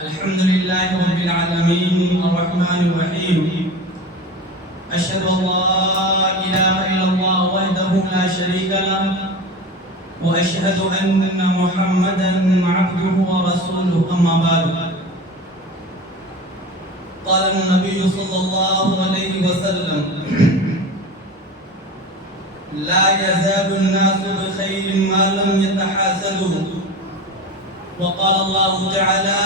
الحمد لله رب العالمين الرحمن الرحيم أشهد أن لا إله إلا الله وحده لا شريك له وأشهد أن محمدا عبده ورسوله أما بعد قال النبي صلى الله عليه وسلم لا يزال الناس بخير ما لم يتحاسدوا وقال الله تعالى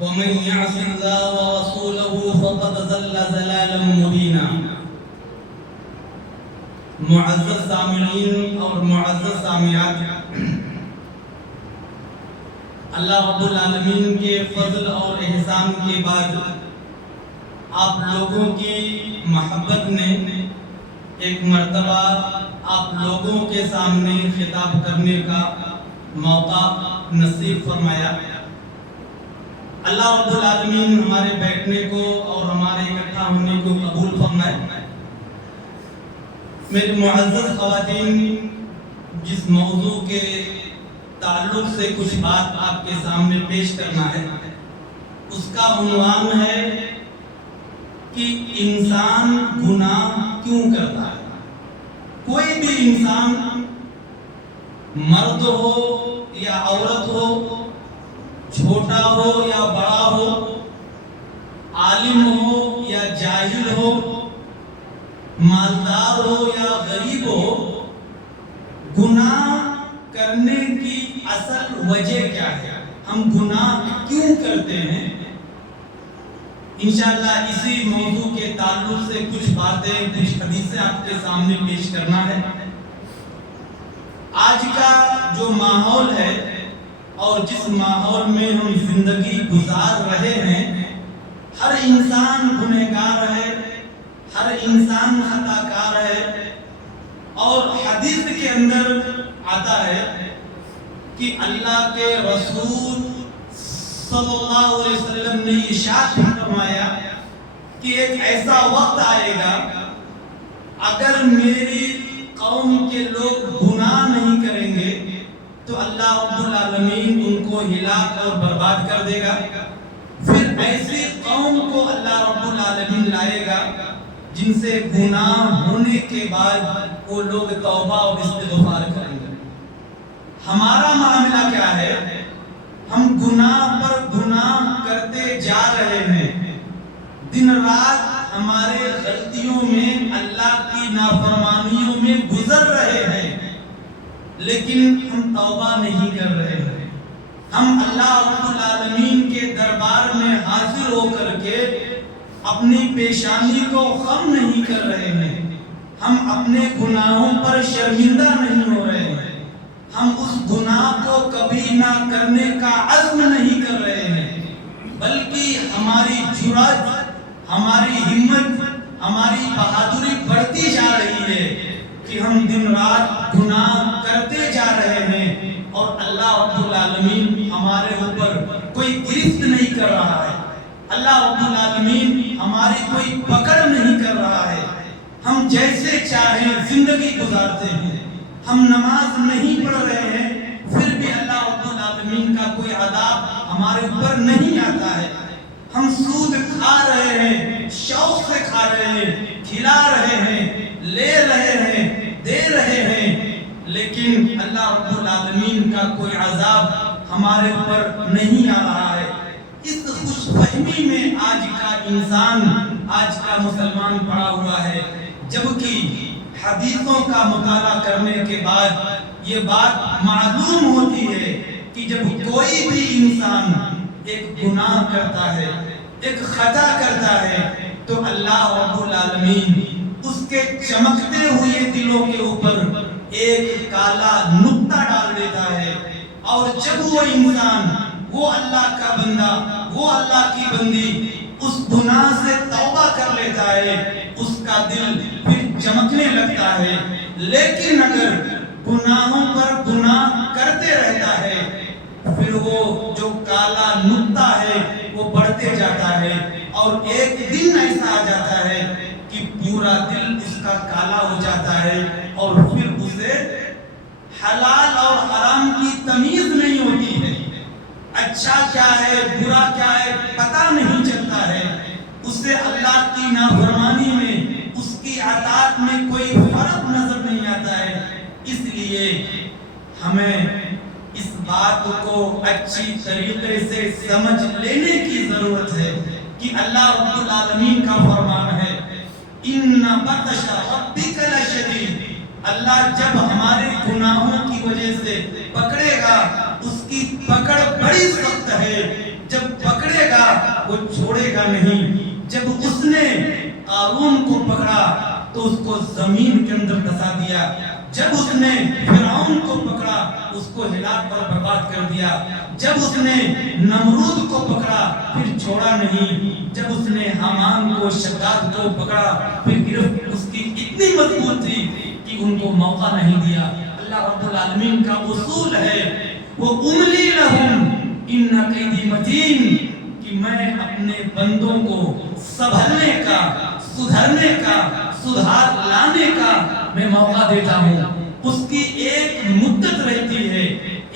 ومن يعص الله ورسوله فقد ضل ضلالا مبينا. معزز سامعین اور معزز سامعات، اللہ رب العالمین کے فضل اور احسان کے بعد آپ لوگوں کی محبت نے ایک مرتبہ آپ لوگوں کے سامنے خطاب کرنے کا موقع نصیب فرمایا۔ اللہ رب العالمین ہمارے بیٹھنے کو اور ہمارے اکٹھا ہونے کو قبول فرمائے۔ میرے معزز خواتین، جس موضوع کے تعلق سے کچھ بات آپ کے سامنے پیش کرنا ہے، اس کا عنوان ہے کہ انسان گناہ کیوں کرتا ہے۔ کوئی بھی انسان، مرد ہو یا عورت ہو، چھوٹا ہو یا بڑا ہو، عالم ہو یا جاہل ہو، مالدار ہو یا غریب ہو، گناہ کرنے کی اصل وجہ کیا ہے؟ ہم گناہ کیوں کرتے ہیں؟ انشاءاللہ اسی موضوع کے تعلق سے کچھ باتیں، کچھ حدیثیں آپ کے سامنے پیش کرنا ہے۔ آج کا جو ماحول ہے اور جس ماحول میں ہم زندگی گزار رہے ہیں، ہر انسان گنہگار ہے، ہر انسان خطا کار ہے، اور حدیث کے اندر آتا ہے کہ اللہ کے رسول صلی اللہ علیہ وسلم نے ارشاد فرمایا کہ ایک ایسا وقت آئے گا اگر میری قوم کے لوگ گناہ نہیں کریں گے تو اللہ رب العالمین ان کو ہلاک اور برباد کر دے گا۔ پھر ایسی قوم کو اللہ رب العالمین لائے گا جن سے گناہ ہونے کے بعد وہ لوگ توبہ اور استغفار کریں گے۔ ہمارا معاملہ کیا ہے؟ ہم گناہ پر گناہ کرتے جا رہے ہیں، دن رات ہمارے غلطیوں میں، اللہ کی نافرمانیوں میں گزر رہے ہیں، لیکن ہم توبہ نہیں کر رہے ہیں۔ ہم اللہ رب العالمین کے دربار میں حاضر ہو کر کے اپنی پیشانی کو خم نہیں کر رہے ہیں، ہم اپنے گناہوں پر شرمندہ نہیں ہو رہے ہیں، ہم اس گناہ کو کبھی نہ کرنے کا عزم نہیں کر رہے ہیں، بلکہ ہماری جرأت، ہماری ہمت، ہماری بہادری بڑھتی جا رہی ہے کہ ہم دن رات گناہ کرتے جا رہے ہیں، اور اللہ رب العالمین ہمارے اوپر کوئی گرفت نہیں کر رہا ہے، اللہ رب العالمین ہماری کوئی پکڑ نہیں کر رہا ہے۔ ہم جیسے چاہیں زندگی گزارتے ہیں، ہم نماز نہیں پڑھ رہے ہیں، پھر بھی اللہ رب العالمین کا کوئی عذاب ہمارے اوپر نہیں آتا ہے۔ ہم سود کھا رہے ہیں، شوق سے کھا رہے ہیں، کھلا رہے ہیں، لے رہے ہیں، دے رہے ہیں، لیکن اللہ رب العالمین کا کوئی عذاب ہمارے اوپر نہیں آ رہا ہے۔ اس خوش فہمی میں آج کا انسان، آج کا مسلمان پڑا ہوا ہے، جبکہ حدیثوں کا مطالعہ کرنے کے بعد یہ بات معلوم ہوتی ہے کہ جب کوئی بھی انسان ایک گناہ کرتا ہے، ایک خطا کرتا ہے، تو اللہ رب العالمین اس کے چمکتے ہوئے دلوں کے اوپر ایک کالا نقطہ ڈال دیتا ہے، اور جب وہ انسان، وہ اللہ کا بندہ، وہ اللہ کی بندی اس گناہ سے توبہ کر لیتا ہے، اس کا دل پھر چمکنے لگتا ہے۔ لیکن اگر گناہوں پر گناہ کرتے رہتا ہے، پھر وہ جو کالا نقطہ ہے وہ بڑھتے جاتا ہے، اور ایک دن ایسا آ جاتا ہے کہ پورا دل اس کا کالا ہو جاتا ہے، اور پھر اسے حلال اور حرام کی تمیز نہیں ہوتی ہے۔ اچھا کیا ہے برا کیا ہے پتہ نہیں چلتا ہے، اسے اللہ کی نافرمانی میں، اس کی اطاعت میں کوئی فرق نظر نہیں آتا ہے۔ اس لیے ہمیں اس بات کو اچھی طریقے سے سمجھ لینے کی ضرورت ہے کہ اللہ رب العالمین کا فرمان ہے ان بطش ربک لشدید، اللہ جب ہمارے گناہوں کی وجہ سے پکڑے گا اس کی پکڑ بڑی سخت ہے، جب پکڑے گا وہ چھوڑے گا نہیں۔ جب اس نے قارون کو پکڑا تو اس کو زمین کے اندر دھسا دیا، جب اس نے فرعون کو پکڑا اس کو ہلاک پر برباد کر دیا، جب اس نے نمرود کو پکڑا پھر چھوڑا نہیں، جب اس نے حامان کو شداد کو پکڑا پھر گرفت اس کی اتنی مضبوط تھی کہ ان کو موقع نہیں دیا۔ اللہ رب العالمین کا اصول ہے وہ املی لہم ان کیدی متین، کہ میں اپنے بندوں کو سنبھلنے کا، سدھرنے کا، سدھار لانے کا میں موقع دیتا ہوں۔ اس کی ایک مدت رہتی ہے،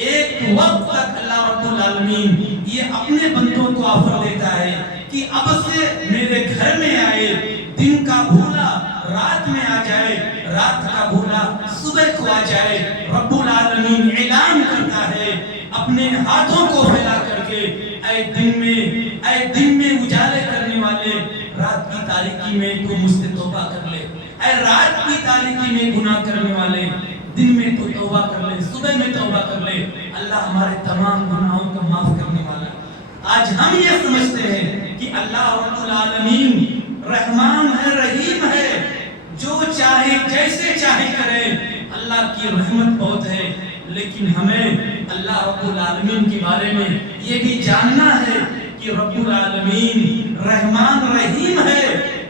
ایک وقت تک اللہ رب العالمین یہ اپنے بندوں کو آفر دیتا ہے کہ اب سے میرے گھر میں آئے، دن کا بھولا رات میں آ جائے، رات کا بھولا صبح کو آ جائے۔ رب العالمین اعلان کرتا ہے اپنے ہاتھوں کو پھیلا کر کے، اے دن میں اجالے کرنے والے، رات کی تاریکی میں تو مجھ سے توبہ کر لے۔ اے رات کی تاریکی میں گناہ کرنے والے، دن میں تو توبہ کر لے، صبح میں توبہ کر لے، اللہ ہمارے تمام گناہوں کو معاف کرنے والا ہے۔ آج ہم یہ سمجھتے ہیں کہ اللہ رب العالمین رحمان ہے، رحیم ہے، جو چاہے جیسے چاہے کرے، اللہ کی رحمت بہت ہے، لیکن ہمیں اللہ رب العالمین کے بارے میں یہ بھی جاننا ہے کہ رب العالمین رحمان رحیم ہے،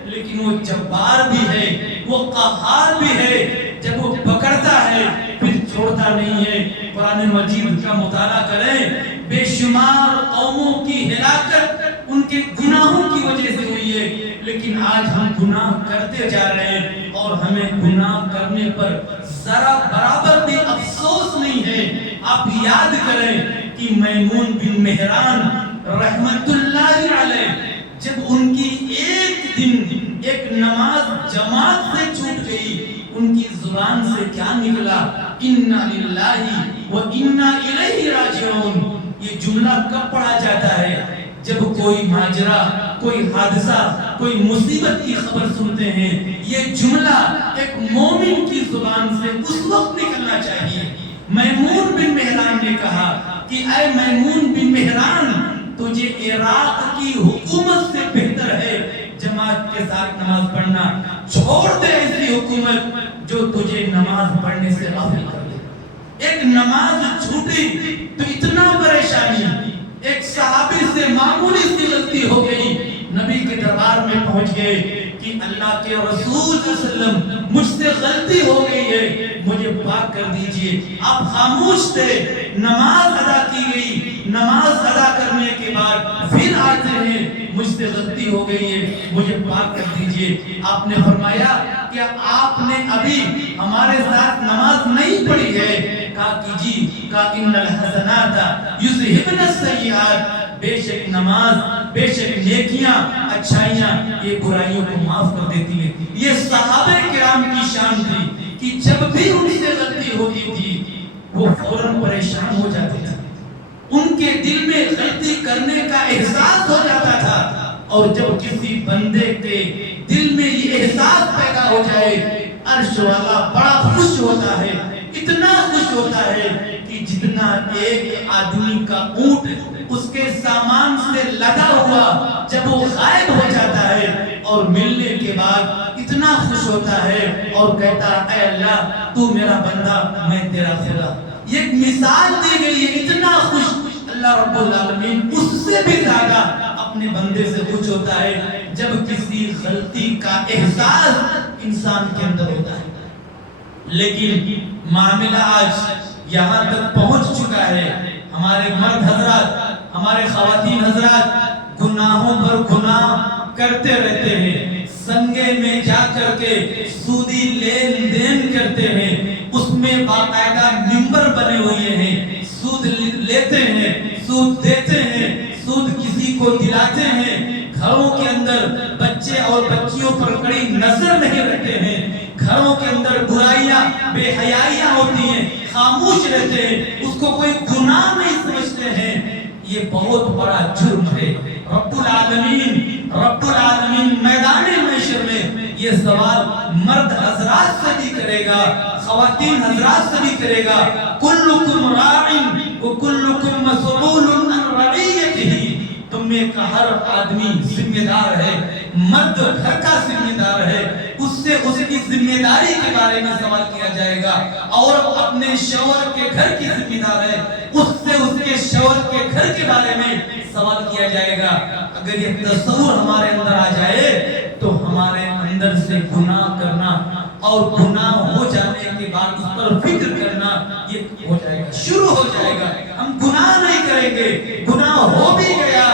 لیکن وہ جبار بھی ہے، وہ قہار بھی ہے، جب وہ پکڑتا ہے پھر چھوڑتا نہیں ہے۔ قرآن مجید کا مطالعہ کریں، بے شمار قوموں کی ہلاکت ان کے گناہوں کی وجہ سے ہوئی ہے، لیکن آج ہم گناہ کرتے جا رہے ہیں اور ہمیں گناہ کرنے پر ذرا برابر بھی افسوس نہیں ہے۔ آپ یاد کریں کہ میمون بن مہران رحمت اللہ علیہ، جب ان کی ایک دن ایک نماز جماعت سے چھوٹ گئی، ان کی زبان سے کیا نکلا؟ اِنَّا لِلَّهِ وَإِنَّا إِلَيْهِ رَاجِعُونَ۔ یہ جملہ کب پڑھا جاتا ہے؟ جب کوئی ماجرا، کوئی حادثہ، کوئی مصیبت کی خبر سنتے ہیں، یہ جملہ ایک مومن کی زبان سے اس وقت نکلنا چاہیے۔ میمون بن مہران نے کہا کہ اے میمون بن مہران، تجھے عراق کی حکومت سے بہتر ہے جماعت کے ساتھ نماز پڑھنا، چھوڑ دے ایسی حکومت جو تجھے نماز پڑھنے سے غافل کر دے۔ ایک نماز چھوٹی تو اتنا پریشانی، ایک صحابی سے معمولی سی غلطی ہو گئی، نبی کے دربار میں پہنچ گئے کہ اللہ کے رسول صلی اللہ علیہ وسلم مجھ سے غلطی ہو گئی ہے، مجھے پاک کر دیجئے۔ آپ خاموش تھے، نماز ادا کی گئی، نماز ادا کرنے کے بعد پھر آتے ہیں مجھ سے غلطی ہو گئی ہے، مجھے پاک کر دیجئے۔ آپ نے فرمایا کہ آپ نے ابھی ہمارے ساتھ نماز نہیں پڑھی ہے؟ کہا کہ جی، کہا ان الحسنات یذہبن السیئات، بے شک نماز، بے شک نیکیاں، اچھائیاں یہ برائیوں کو معاف کر دیتی ہے۔ یہ صحابہ کرام کی شان تھی کہ جب بھی ان سے غلطی ہوتی تھی وہ فوراً پریشان ہو جاتے تھے، ان کے دل میں غلطی کرنے کا احساس ہو جاتا تھا، اور جب کسی بندے کے دل میں یہ احساس پیدا ہو جائے، عرش والا بڑا خوش ہوتا ہے، اتنا خوش ہوتا ہے کہ جتنا ایک آدمی کا اونٹ اس کے سامان سے لدا ہوا جب وہ غائب ہو جاتا ہے اور ملنے کے بعد اتنا خوش ہوتا ہے اور کہتا اے اللہ تو میرا بندہ میں تیرا خدا۔ یہ ایک مثال دی گئی ہے، اتنا خوش اللہ رب العالمین اس سے بھی زیادہ اپنے بندے سے خوش ہوتا ہے جب کسی غلطی کا احساس انسان کے اندر ہوتا ہے۔ لیکن معاملہ آج یہاں تک پہنچ چکا ہے، ہمارے مرد حضرات، ہمارے خواتین حضرات گناہوں پر گناہ کرتے رہتے ہیں، سنگے میں جا کر کے سودی لین دین کرتے ہیں، اس میں باقاعدہ ممبر بنے ہوئے ہیں، سود لیتے ہیں، سود دیتے ہیں، سود کسی کو دلاتے ہیں، گھروں کے اندر بچے اور بچیوں پر کڑی نظر نہیں رکھتے ہیں، گھروں کے اندر برائیاں بے حیائیاں ہوتی ہیں، خاموش رہتے ہیں، اس کو کوئی گناہ نہیں سمجھتے ہیں، یہ بہت بڑا جرم ہے۔ رب العالمین میدان محشر میں یہ سوال مرد حضرات سے بھی کرے گا، خواتین حضرات سے بھی کرے گا، کلکم راع وکلکم مسئول عن رعیتہ، تم میں کا ہر آدمی ذمہ دار ہے، مرد گھر کا ذمہ دار ہے، اس سے اس کی ذمہ داری کے بارے میں سوال کیا جائے گا، اور اپنے شوہر کے گھر کی ذمہ دار ہے، اس سے اس کے شوہر کے گھر کے بارے میں سوال کیا جائے گا۔ اگر یہ تصور ہمارے اندر آ جائے تو ہمارے اندر سے گناہ کرنا اور گناہ ہو جانے کے بعد اس پر فکر کرنا یہ ہو جائے گا، شروع ہو جائے گا۔ ہم گناہ نہیں کریں گے، گناہ ہو بھی گیا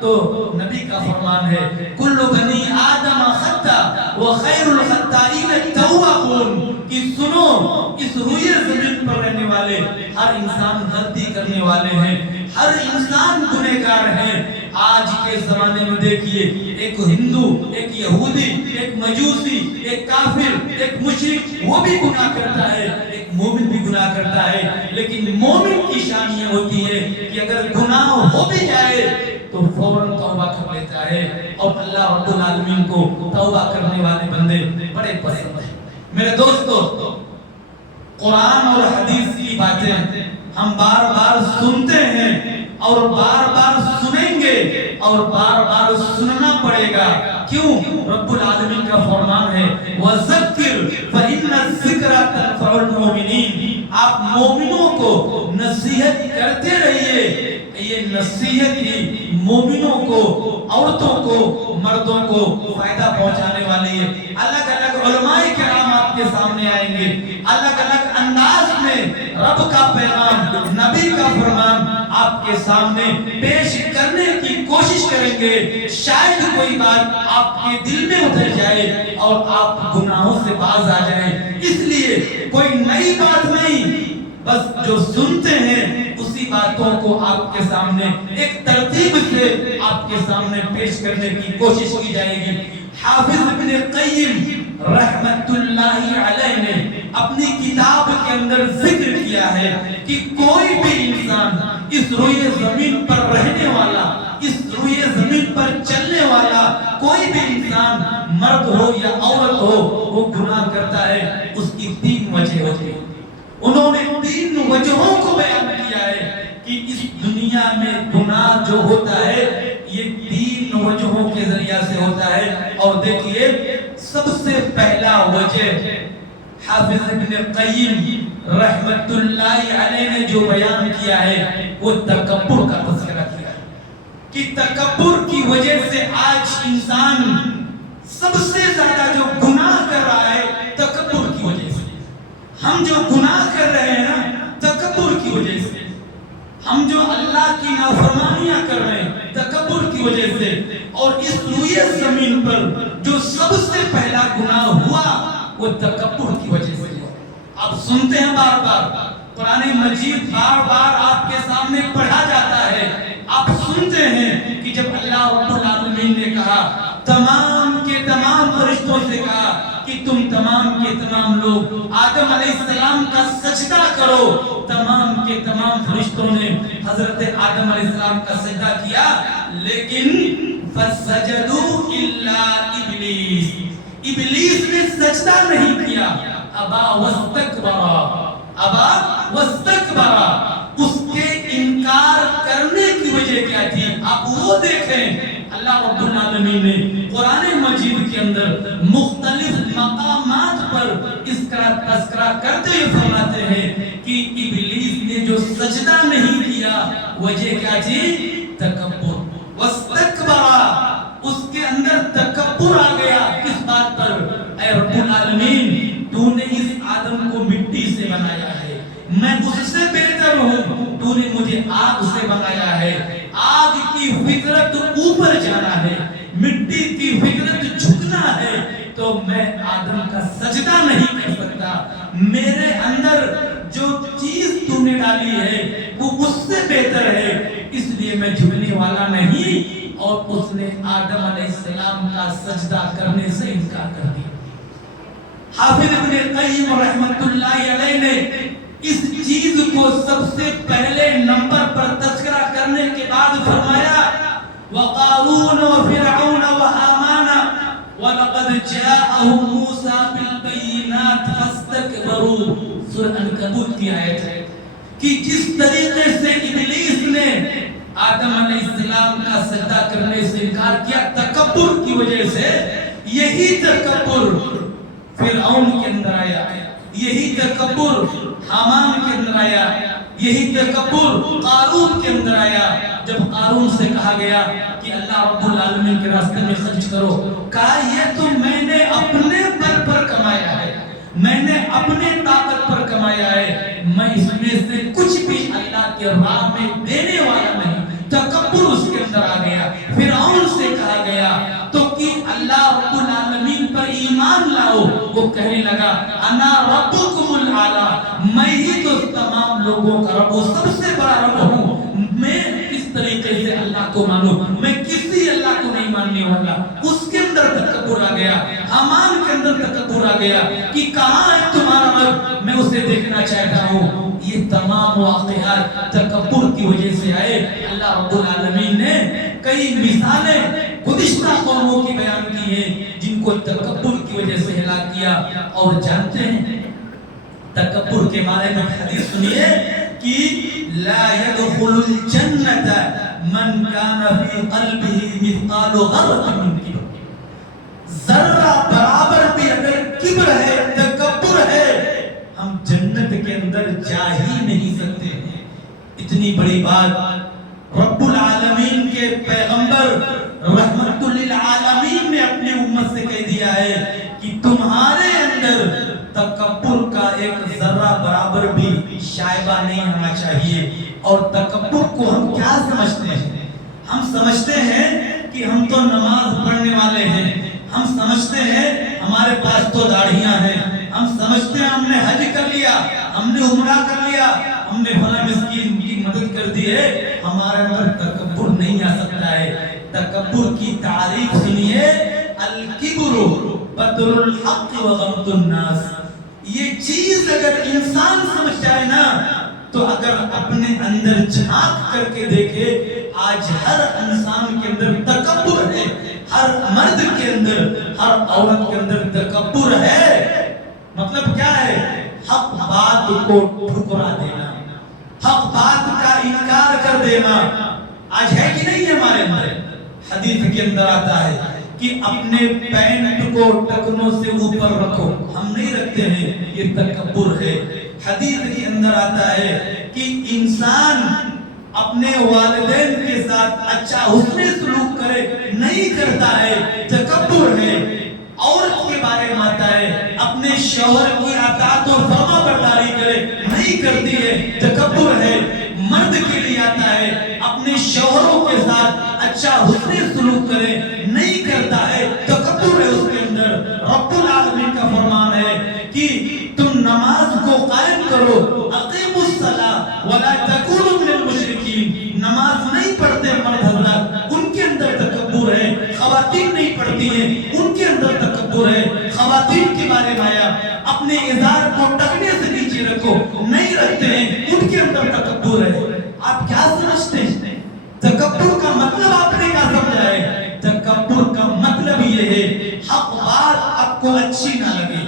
تو نبی کا فرمان ہے کل بنی آدم خطا وخیر الخطائین التوابون، کہ سنو اس روئے زمین پر رہنے والے ہر انسان غلطی کرنے والے ہیں، ہر انسان گنہگار ہیں۔ آج کے زمانے میں دیکھیے، ایک ہندو، ایک یہودی، ایک مجوسی، ایک کافر، ایک مشرک، وہ بھی گناہ کرتا ہے، ایک مومن بھی گناہ کرتا ہے، لیکن مومن کی شان یہ ہوتی ہے کہ اگر گناہ ہو بھی جائے تو فوراً توبہ کر لیتا ہے، اور اللہ رب العالمین کو توبہ کرنے والے بندے بڑے پسند ہیں۔ میرے دوستو، قرآن اور حدیث کی باتیں ہم بار بار سنتے ہیں اور بار بار سنیں گے اور بار بار سننا پڑے گا۔ کیوں؟ رب العالمین کا فرمان ہے وَذَكِّرْ فَإِنَّ الذِّكْرَ تَنفَعُ الْمُؤْمِنِينَ، آپ مومنوں کو نصیحت کرتے رہیے، یہ نصیحت ہی مومنوں کو، عورتوں کو، مردوں کو فائدہ پہنچانے والی ہے۔ الگ الگ علماء کرام آپ کے سامنے آئیں گے، الگ الگ انداز میں رب کا پیغام، نبی کا فرمان آپ کے سامنے پیش کرنے کی کوشش کریں گے، شاید کوئی بات آپ کے دل میں اتر جائے اور آپ گناہوں سے باز آ جائیں۔ اس لیے کوئی نئی بات نہیں، بس جو سنتے ہیں اسی باتوں کو آپ کے سامنے ایک ترتیب سے آپ کے سامنے پیش کرنے کی کوشش کی جائے گی۔ حافظ ابن قیم رحمت اللہ علیہ نے اپنی کتاب کے اندر ذکر کیا ہے کہ کوئی بھی انسان اس روئے زمین پر رہنے والا، اس روئے زمین پر چلنے والا کوئی بھی انسان، مرد ہو یا عورت ہو، وہ گناہ کرتا ہے، اس کی تین وجہ ہوتی ہیں۔ انہوں نے تین وجہوں کو بیان کیا ہے کہ اس دنیا میں گناہ جو ہوتا ہے یہ تین وجہوں کے ذریعہ سے ہوتا ہے۔ اور دیکھیے، سب سے پہلا وجہ حافظ ابن قیم رحمت اللہ علیہ نے جو بیان کیا ہے وہ تکبر کا تذکرہ کیا ہے کہ تکبر کی وجہ سے آج انسان سب سے زیادہ جو گناہ کر رہا ہے تکبر کی وجہ سے۔ ہم جو گناہ کر رہے ہیں نا تکبر کی وجہ سے، ہم جو اللہ کی نافرمانیاں کر رہے ہیں تکبر کی وجہ سے، اور اس روئے زمین پر جو سب سے پہلا گناہ ہوا وہ تکبر کی وجہ سے ہوا۔ آپ سنتے ہیں بار بار قرآن مجید بار بار آپ کے سامنے پڑھا جاتا ہے، آپ سنتے ہیں کہ جب اللہ رب العالمین نے کہا، تمام کے تمام فرشتوں سے کہا کہ تم تمام کے تمام لوگ آدم علیہ السلام کا سجدہ کرو، تمام کے تمام فرشتوں نے حضرت آدم علیہ السلام کا سجدہ کیا، لیکن فَسَجَدُوا إِلَّا إِبْلِيسِ، ابلیس نے سجدہ نہیں کیا، ابا وَاسْتَكْبَرَ، اس کے انکار کرنے کی وجہ کیا تھی؟ آپ وہ دیکھیں، اللہ رب العالمین نے قرآن مجید کے اندر مختلف مقامات پر اس کا تذکرہ کرتے ہوئے فرماتے ہیں کہ ابلیس نے جو سجدہ نہیں کیا وجہ کیا تھی؟ تکبر، واستکبر، اس کے اندر تکبر آ گیا۔ کس بات پر؟ اے رب العالمین، تو نے اس آدم کو مٹی سے بنایا ہے، میں اس سے بہتر ہوں، تو نے مجھے آگ سے بنایا ہے، آگ کی فطرت اوپر جانا ہے، مٹی کی فطرت جھکنا ہے، تو میں آدم کا سجدہ نہیں کر سکتا، میرے اندر جو چیز تو نے ڈالی ہے وہ اس سے بہتر ہے، اس لیے میں جھکنے والا نہیں، اور اس نے آدم علیہ السلام کا سجدہ کرنے سے انکار کر دیا۔ حافظ ابن قیم رحمت اللہ علیہ نے اس چیز کو سب سے پہلے نمبر پر تذکرہ کرنے کے بعد فرمایا وَقَارُونَ وَفِرْعَوْنَ وَحَامَانَ وَلَقَدْ جَاءَهُمْ مُوسَى بِالْبَيِّنَاتِ فَاسْتَكْبَرُوا۔ سورہ عنکبوت کی آیت ہے کہ جس طریقے سے ابلیس نے آدم علیہ السلام کا سجدہ کرنے سے انکار کیا تکبر کی وجہ سے، یہی تکبر فرعون کے اندر آیا، یہی تکبر حامان کے اندر آیا، یہی تکبر قارون کے اندر آیا۔ جب قارون سے کہا گیا کہ اللہ رب العالمین کے راستے میں خرچ کرو، کہا یہ تو میں نے اپنے بل پر کمایا ہے، میں نے اپنے طاقت پر کمایا ہے، میں اس میں سے کچھ بھی اللہ کے راہ میں دینے والا نہیں۔ تکبر اس کے اندر آ گیا۔ فرعون سے کہا گیا تو کہ اللہ رب العالمین پر ایمان لاؤ، وہ کہنے لگا انا ربکم الاعلی، میں ہی تو تمام لوگوں کا رب ہوں، سب سے بڑا رب ہوں، میں کس طریقے سے اللہ کو مانوں، میں کسی اللہ کو نہیں ماننے والا۔ اس کے اندر تکبر آ گیا، حامان کے اندر تکبر آ گیا کہ کہاں ہے تمہارا رب، میں اسے دیکھنا چاہتا ہوں۔ یہ تمام واقعات تکبر کی وجہ سے آئے۔ اللہ رب العالمین نے کئی مثالیں گزشتہ قوموں کی بیان کی ہیں جن کو تکبر کی وجہ سے ہلاک کیا۔ اور جانتے ہیں تکبر کے بارے میں حدیث سنیے کہ لا يدخل الجنت من كان في قلبه مثقال ذرة من کبر، ذرہ برابر بھی اگر کبر ہے، تکبر ہے، ہم جنت کے اندر جا ہی نہیں سکتے ہیں۔ اتنی بڑی بات رب العالمین کے پیغمبر رحمت للعالمین نے اپنی امت سے کہہ دیا ہے کہ تمہارے اندر تکبر کا ایک ذرہ برابر بھی شائبہ نہیں ہونا چاہیے۔ اور تکبر کو ہم کیا سمجھتے ہیں؟ ہم سمجھتے ہیں کہ ہم تو نماز پڑھنے والے ہیں، ہم سمجھتے ہیں ہمارے پاس تو داڑھیاں ہیں، ہم سمجھتے ہیں ہم نے حج کر لیا، ہم نے عمرہ کر لیا، ہم نے فلاں مسکین کی مدد کر دی ہے، ہمارے اندر تکبر نہیں آ سکتا ہے۔ تکبر کی تعریف سنیے، الکبر بطر الحق وغمط الناس۔ یہ چیز اگر انسان سمجھ جائے نا تو اگر اپنے اندر جھانک کر کے دیکھے، آج ہر انسان کے اندر تکبر ہے، ہر مرد کے اندر، ہر عورت کے اندر تکبر ہے۔ مطلب کیا ہے؟ حق بات کو ٹھکرا دینا، حق بات کا انکار کر دینا۔ آج ہے کہ نہیں ہمارے اندر؟ حدیث کے اندر آتا ہے کہ اپنے پینٹ کو ٹکنوں سے اوپر رکھو، ہم نہیں رکھتے ہیں، یہ تکبر ہے۔ حدیث کے اندر آتا ہے کہ انسان اپنے والدین کے ساتھ اچھا حسن سلوک کرے، نہیں کرتا ہے، تکبر ہے۔ عورت کے بارے میں آتا ہے اپنے شوہر کی اطاعت و فرما برداری کرے، نہیں کرتی ہے، تکبر ہے۔ مرد کے لیے آتا ہے اپنے شوہروں کے ساتھ اچھا حسن سلوک کرے، نہیں کرتا ہے، تکبر ہے اس کے اندر۔ رب العالمین کا فرمان ہے کہ تم نماز کو قائم کرو، اقیموا الصلاۃ ولا تکونوا من المشرکین۔ نماز نہیں پڑھتے مرد حضرات، ان کے اندر تکبر ہے۔ خواتین نہیں پڑھتی ہیں، ان کے اندر تکبر ہے۔ خواتین کے بارے میں آیا اپنے ازار کو ٹکنے سے نیچے رکھو، نہیں رکھتے ہیں، ان کے اندر تکبر ہے۔ آپ کیا سمجھتے ہیں؟ تکبر کا مطلب آپ نے کیا سمجھا ہے؟ تکبر کا مطلب یہ ہے حق بات آپ کو اچھی نہ لگے،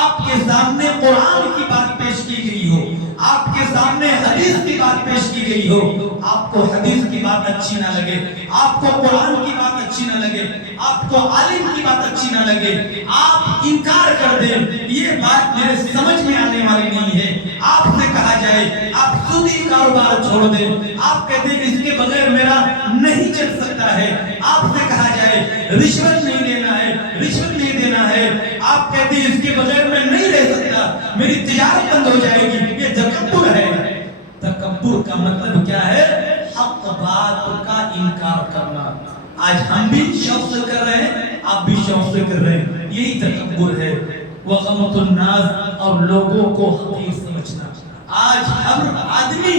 آپ کے سامنے قرآن کی بات پیش کی گئی ہو، آپ کے سامنے حدیث کی بات پیش کی گئی ہو، آپ کو حدیث کی بات اچھی نہ لگے، آپ کو قرآن کی بات اچھی نہ لگے، آپ کو عالم کی بات اچھی نہ لگے، آپ انکار کر دیں، یہ بات میرے سمجھ میں آنے والی نہیں ہے۔ آپ سے کہا جائے آپ سودی کاروبار چھوڑ دیں، آپ کہتے ہیں اس کے بغیر میرا نہیں چل سکتا ہے۔ آپ سے کہا جائے رشوت نہیں دینا ہے، رشوت نہیں دینا ہے، آپ کہتے ہیں اس کے بغیر میں نہیں رہ سکتا، میری تجارت بند ہو جائے گی، یہ تکبر ہے۔ تکبر کا مطلب کیا ہے؟ حق بات کا انکار کرنا۔ آج ہم بھی شوق سے کر رہے ہیں، آپ بھی شوق سے کر رہے ہیں، یہی تکبر ہے۔ وغمط الناس، اور لوگوں کو حقیر سمجھنا۔ آج ہر آدمی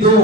2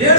1.5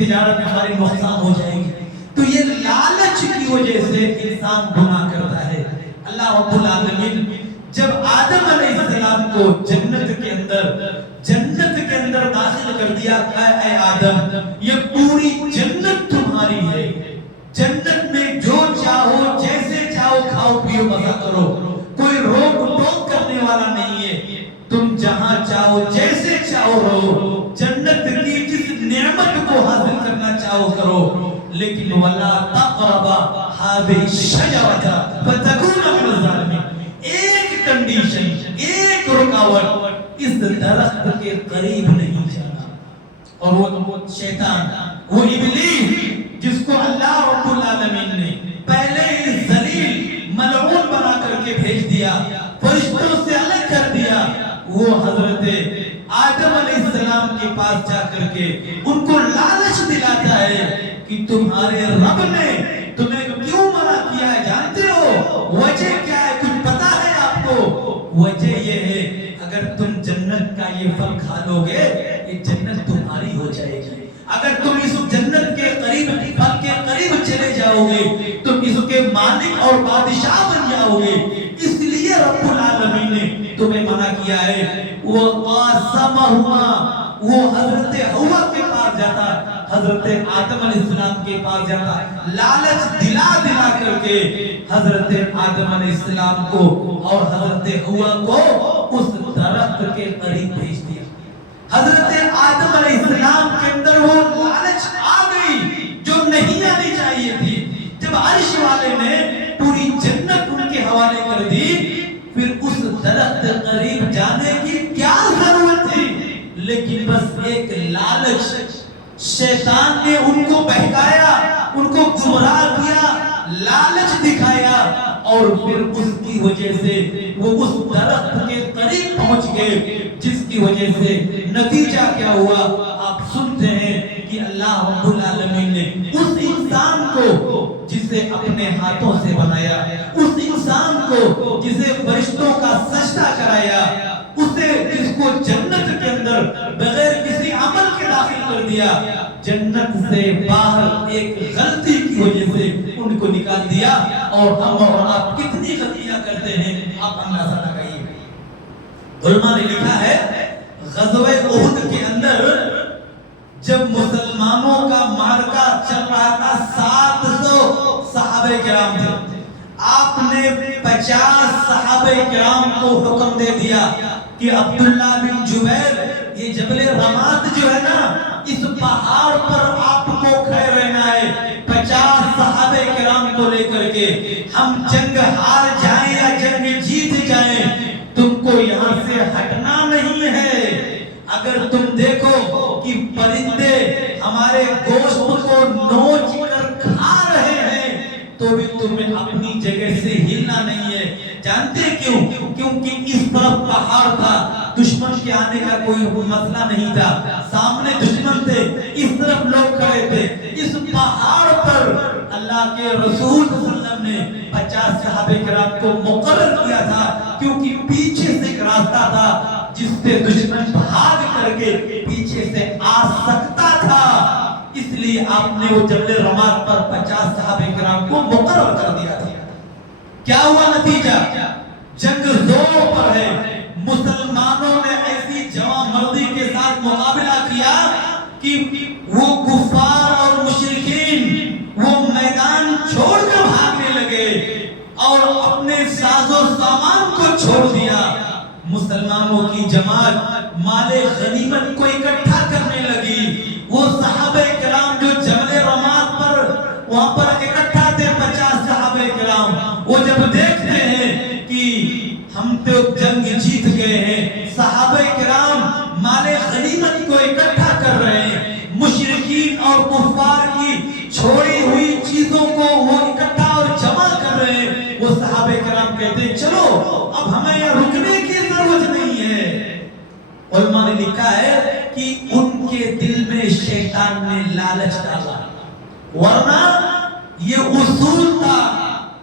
تجارت ہماری نقصان ہو جائے گی. تو یہ لالچ کی وجہ سے انسان گناہ کرتا ہے. اللہ رب العالمین جب آدم علیہ السلام کو جنت کے اندر داخل کر دیا، کہا اے آدم یہ پوری جنت تمہاری ہے، جنت میں جو چاہو جیسے چاہو کھاؤ پیو مزہ کرو، کوئی روک ٹوک کرنے والا نہیں ہے، تم جہاں چاہو جیسے چاہو رہو، جنت کی جس نعمت کو حاصل کرنا چاہو کرو، لیکن وَلَا تَقْرَبَا هَٰذِهِ الشَّجَرَةَ فَتَكُونَ مِنَ الظَّالِمِينَ. ایک کنڈیشن، ایک رکاوٹ، اس درخت کے قریب نہیں جانا. اور وہ شیطان، وہ ابلیس جس کو اللہ رب العالمین نے پہلے ہی ذلیل ملعون بنا کر کے بھیج دیا، فرشتوں سے الگ کر دیا، وہ حضرت آدم علیہ السلام کے پاس جا کر کے ان کو لالچ دلاتا ہے کہ تمہارے رب نے تمہیں کیوں منع کیا ہے جانتے ہو؟ وجہ کیا ہے کچھ پتا ہے آپ کو؟ وجہ یہ ہے اگر تم جنت کا یہ پھل کھا لو گے یہ جنت تمہاری ہو جائے گی، اگر تم اس جنت کے قریب پھل کے قریب چلے جاؤ گے تم اس کے مالک اور بادشاہ بن جاؤ گے، اس لیے رب العالمین نے تمہیں منع کیا ہے. وَقَاسَمَهُمَا، وہ حضرت حوا کے پاس جاتا، حضرت آدم علیہ السلام کے پاس جاتا، لالچ دلا کر کے حضرت آدم علیہ السلام کو اور حضرت حوا کو اس درخت کے قریب بھیج دیا. حضرت آدم علیہ السلام کے اندر وہ لالچ آ گئی جو نہیں آنی چاہیے تھی. جب عرش والے نے پوری جنت ان کے حوالے کر دی، پھر اس درخت قریب جانے کی کیا ضرورت تھی؟ لیکن بس ایک لالچ، شیطان نے ان کو بہکایا، ان کو گمراہ کیا، لالچ دکھایا، اور پھر اس کی وجہ سے وہ اس درخت کے قریب پہنچ گئے، جس کی وجہ سے نتیجہ کیا ہوا آپ سنتے ہیں کہ اللہ رب العالمین نے اس انسان کو جسے اپنے ہاتھوں سے بنایا، اس انسان کو جسے فرشتوں کا سجدہ کرایا، اسے جس کو جنت کے اندر بغیر کسی عمل کے داخل کر دیا، جنت سے باہر ایک غلطی کی وجہ سے ان کو نکال دیا. اور ہم اور آپ کتنی غلطیاں کرتے ہیں آپ اندازہ لگائیے. علماء نے لکھا ہے غزوہ احد کے اندر جب مسلمانوں کا معرکہ چل رہا تھا، 700 صحابہ کرام تھے، آپ نے 50 صحابہ کرام کو حکم دے دیا کہ عبداللہ بن جبیر یہ جبل رماد جو ہے نا اس پہاڑ پر آپ کو کھڑے رہنا ہے. 50 صحابہ کرام کو لے کر کے ہم جنگ ہار جائیں یا جنگ جیت جائیں، تم کو یہاں سے ہٹنا نہیں ہے. اگر تم دیکھو کہ پرندے ہمارے گوشت کو نوچ کر کھا رہے ہیں تو بھی تمہیں اپنی جگہ سے ہلنا نہیں ہے. جانتے کیوں؟ کیونکہ اس طرف پہاڑ تھا، دشمن کے آنے کا کوئی مسئلہ نہیں تھا، سامنے دشمن تھے، اس طرف لوگ کھڑے تھے. اس پہاڑ پر اللہ کے رسول صلی اللہ علیہ وسلم نے 50 صحابہ کرام کو مقرر کیا تھا، کیونکہ پیچھے سے ایک راستہ تھا جس سے دشمن بھاگ کر کے پیچھے سے آ سکتا تھا. اس لیے آپ نے وہ جبل رماد پر 50 صحابہ کرام کو مقرر کر دیا تھا. کیا ہوا نتیجہ؟ جنگ زور پر ہے، مسلمانوں نے ایسی جواں مردی کے ساتھ مقابلہ کیا کہ وہ کفار اور مشرکین وہ میدان چھوڑ کر بھاگنے لگے اور اپنے ساز و سامان کو چھوڑ دیا. مسلمانوں کی جماعت مال غنیمت کو اکٹھا کرنے لگی. وہ صحابہ کرام جو جبل رماد پر وہاں پر اکٹھا تھے، 50 صحابہ کرام، وہ جب دیکھتے ہیں کہ ہم تو جنگ جیت گئے ہیں، صحابہ کرام مال غنیمت کو اکٹھا کر رہے ہیں، مشرکین اور کفار کی چھوڑی ہوئی چیزوں کو وہ اکٹھا اور جمع کر رہے ہیں، وہ صحابہ کرام کہتے ہیں چلو اب ہمیں یہاں رکنے کی ضرورت نہیں ہے. علماء نے لکھا ہے کہ ان کے دل میں شیطان نے لالچ ڈالا، ورنہ یہ اصول تھا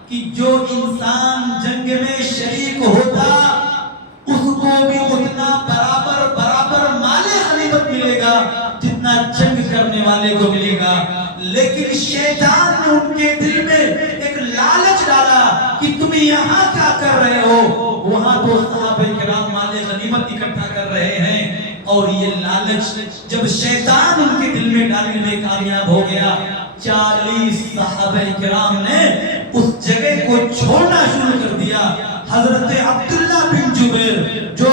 کہ جو انسان جنگ میں شریک ہوتا اس کو بھی اتنا برابر مال غنیمت ملے گا جتنا جنگ کرنے والے کو ملے ان کے دل میں ایک لالچ ڈالا کہ تم یہاں کیا کر رہے ہو؟ وہاں تو صحابہ کرام مال غنیمت اکٹھا کر رہے ہیں، اور یہ لالچ جب شیطان ان کے دل میں ڈالنے میں کامیاب ہو گیا، 40 صحابہ کرام نے اس جگہ کو چھوڑنا شروع کر دیا۔ حضرت عبداللہ بن جبیر جو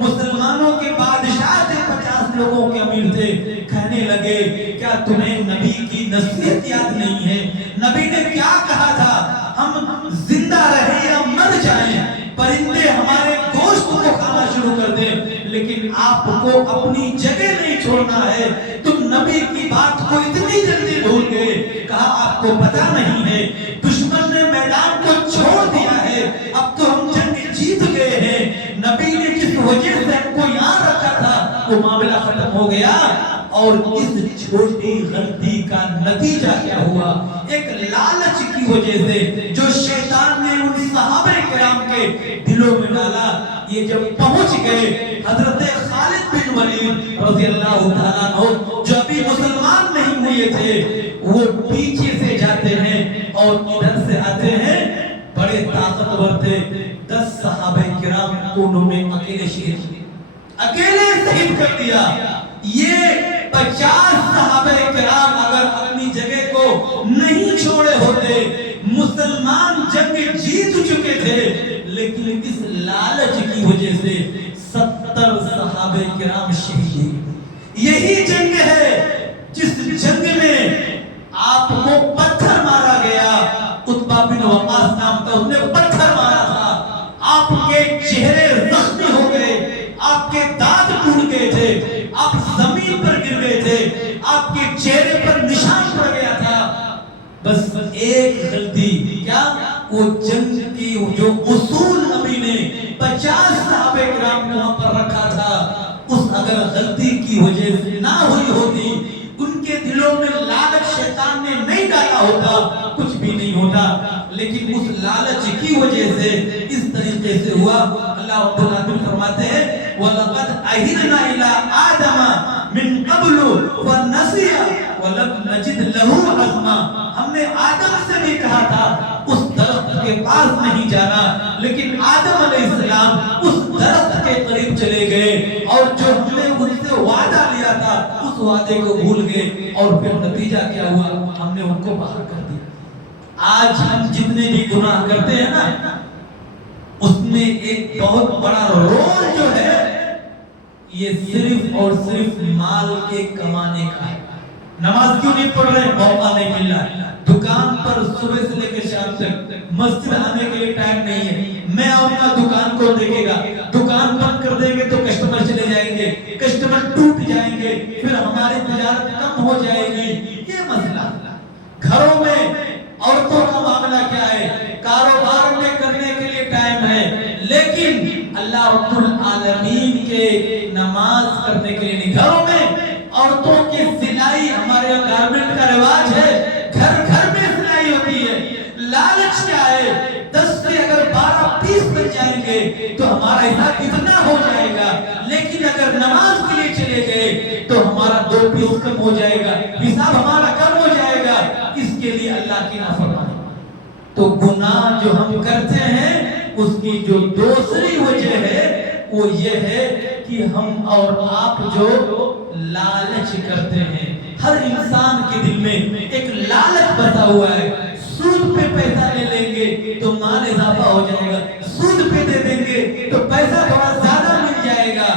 مسلمانوں کے بادشاہ تھے، 50 لوگوں کے امیر تھے، کہنے لگے کیا تمہیں نبی کی نصیحت یاد نہیں ہے؟ نبی نے کیا کہا تھا؟ ہم زندہ رہیں یا مر جائیں، پرندے ہمارے گوشت کو کھانا شروع کر دیں، لیکن آپ کو اپنی جگہ نہیں چھوڑنا ہے۔ تم نبی کی بات کو اتنی جلدی بھول گئے۔ کہا آپ کو پتہ نہیں ہے، دشمن نے میدان کو چھوڑ دیا ہے، اب تو ہم جنگ جیت گئے ہیں۔ نبی نے جس وجہ سے ہم کو یاد رکھا تھا وہ معاملہ ختم ہو گیا، اور اس چھوٹی غلطی کا نتیجہ کیا ہوا؟ ایک لالچ کی وجہ سے جو شیطان نے ان صحابہ کرام کے دلوں میں ڈالا، یہ جب پہنچ گئے حضرت خالد بن ولید رضی اللہ تعالیٰ عنہ، جو ابھی مسلمان نہیں ہوئے تھے، وہ پیچھے سے جاتے ہیں اور ادھر سے آتے ہیں، بڑے طاقتور تھے، 10 صحابہ کرام کو انہوں نے اکیلے شہید کر دیا۔ یہ 50 صحابہ کرام اگر اپنی جگہ کو نہیں چھوڑے ہوتے، مسلمان جنگ جیت چکے تھے، لیکن اس لالچ کی وجہ سے 70 صحابہ کرام شہید۔ یہی جنگ ہے جس جنگ میں آپ کو پتھر مارا گیا، عتبہ بن وقاص نام تھا، اس نے پتھر مارا تھا، آپ کے چہرے زخمی ہو گئے، آپ کے دانت ٹوٹ گئے تھے، آپ زمین پر گر گئے تھے، آپ کے چہرے پر نشان پڑ گیا تھا۔ بس ایک غلطی، کیا؟ وہ جنگ کی جو اصول نبی نے 50 صحابہ کرام کو وہاں پر رکھا تھا، اس اگر غلطی کی وجہ سے نہ ہوئی ہوتی، ان کے دلوں میں لالچ شیطان نے نہیں ڈالا ہوتا، کچھ بھی نہیں ہوتا، لیکن اس لالچ کی وجہ سے اس طریقے سے ہوا۔ اللہ رب العالمین فرماتے ہیں وَلَقَدْ أَهِدْنَا إِلَىٰ آدَمَ مِن قَبْلُ فَنَسِيَ وَلَمْ نَجِدْ لَهُ عَزْمًا۔ ہم نے آدم سے بھی کہا تھا اس درخت کے پاس نہیں جانا، لیکن آدم علیہ السلام اس درخت کے قریب چلے گئے، اور جو ہم نے ان سے وعدہ لیا تھا اس وعدے کو بھول گئے، اور پھر نتیجہ کیا ہوا؟ ہم نے ان کو باہر کر دیا۔ آج ہم جتنے بھی گناہ کرتے ہیں نا، اس میں ایک بہت بڑا رول جو ہے یہ صرف اور صرف مال کے کمانے کا ہے۔ نماز کیوں نہیں پڑھ رہے؟ موقع نہیں مل رہا۔ دکان پر صبح سے لے کے شام تک، مسجد آنے کے لیے ٹائم نہیں ہے۔ میں آؤں گا دکان کو دیکھے گا، دکان بند کر دیں گے تو کسٹمر چلے جائیں گے، کسٹمر ٹوٹ جائیں گے، پھر ہماری تجارت کم ہو جائے گی۔ یہ مسئلہ گھروں میں عورتوں کا معاملہ کیا ہے؟ کاروبار میں کرنے کے لیے ٹائم ہے، لیکن اللہ رب العالمین کے نماز کرنے کے لیے نہیں۔ گھروں میں عورتوں کی سلائی، ہمارے گارمنٹ کا رواج ہے، گھر گھر میں سلائی ہوتی ہے۔ لالچ کیا ہے؟ 10 سے اگر 12 پیس بن جائیں گے تو ہمارا حساب اتنا ہو جائے گا، لیکن اگر نماز کے لیے چلے گئے تو ہمارا 2 پیس کم ہو جائے گا، حساب ہمارا کم ہو جائے گا۔ اس کے لیے اللہ کی نافرمانی۔ تو گناہ جو ہم کرتے ہیں اس کی جو دوسری وجہ ہے وہ یہ ہے کہ ہم اور آپ جو لالچ کرتے ہیں۔ ہر انسان کے دل میں ایک لالچ بسا ہوا ہے۔ سود پہ پیسہ لے لیں گے تو مال اضافہ ہو جائے گا، سود پہ دے دیں گے تو پیسہ تھوڑا زیادہ مل جائے گا۔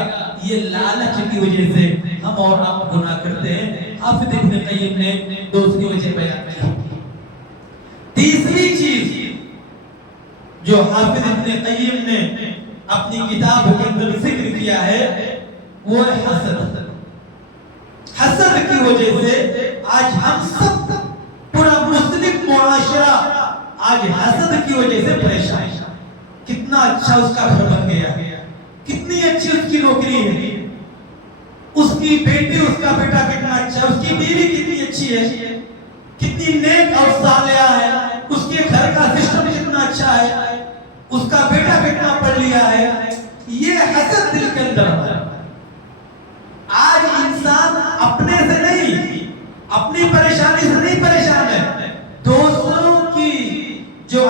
یہ لالچ کی وجہ سے ہم اور آپ گناہ کرتے ہیں۔ حافظ ابن قیم نے دوسری وجہ بیان کی۔ تیسری چیز جو حافظ ابن قیم نے اپنی کتاب کے اندر ذکر کیا ہے وہ ہے حسد۔ حسد کی وجہ سے آج ہم سب پورا مسلم معاشرہ آج حسد کی وجہ سے پریشان ہے۔ کتنا اچھا اس کا گھر بن گیا، کتنی اچھی اس کی نوکری ہے، اس کی بیٹی اس کا بیٹا کتنا اچھا ہے، اس کی بیوی کتنی اچھی ہے، کتنی نیک اور صالحہ ہے، اس کے گھر کا سسٹم کتنا اچھا ہے، اس کا بیٹا کتنا پڑھ لیا ہے۔ یہ حسد دل کے اندر ہے۔ آج انسان اپنے سے نہیں، اپنی پریشانی سے نہیں پریشان ہے، دوسروں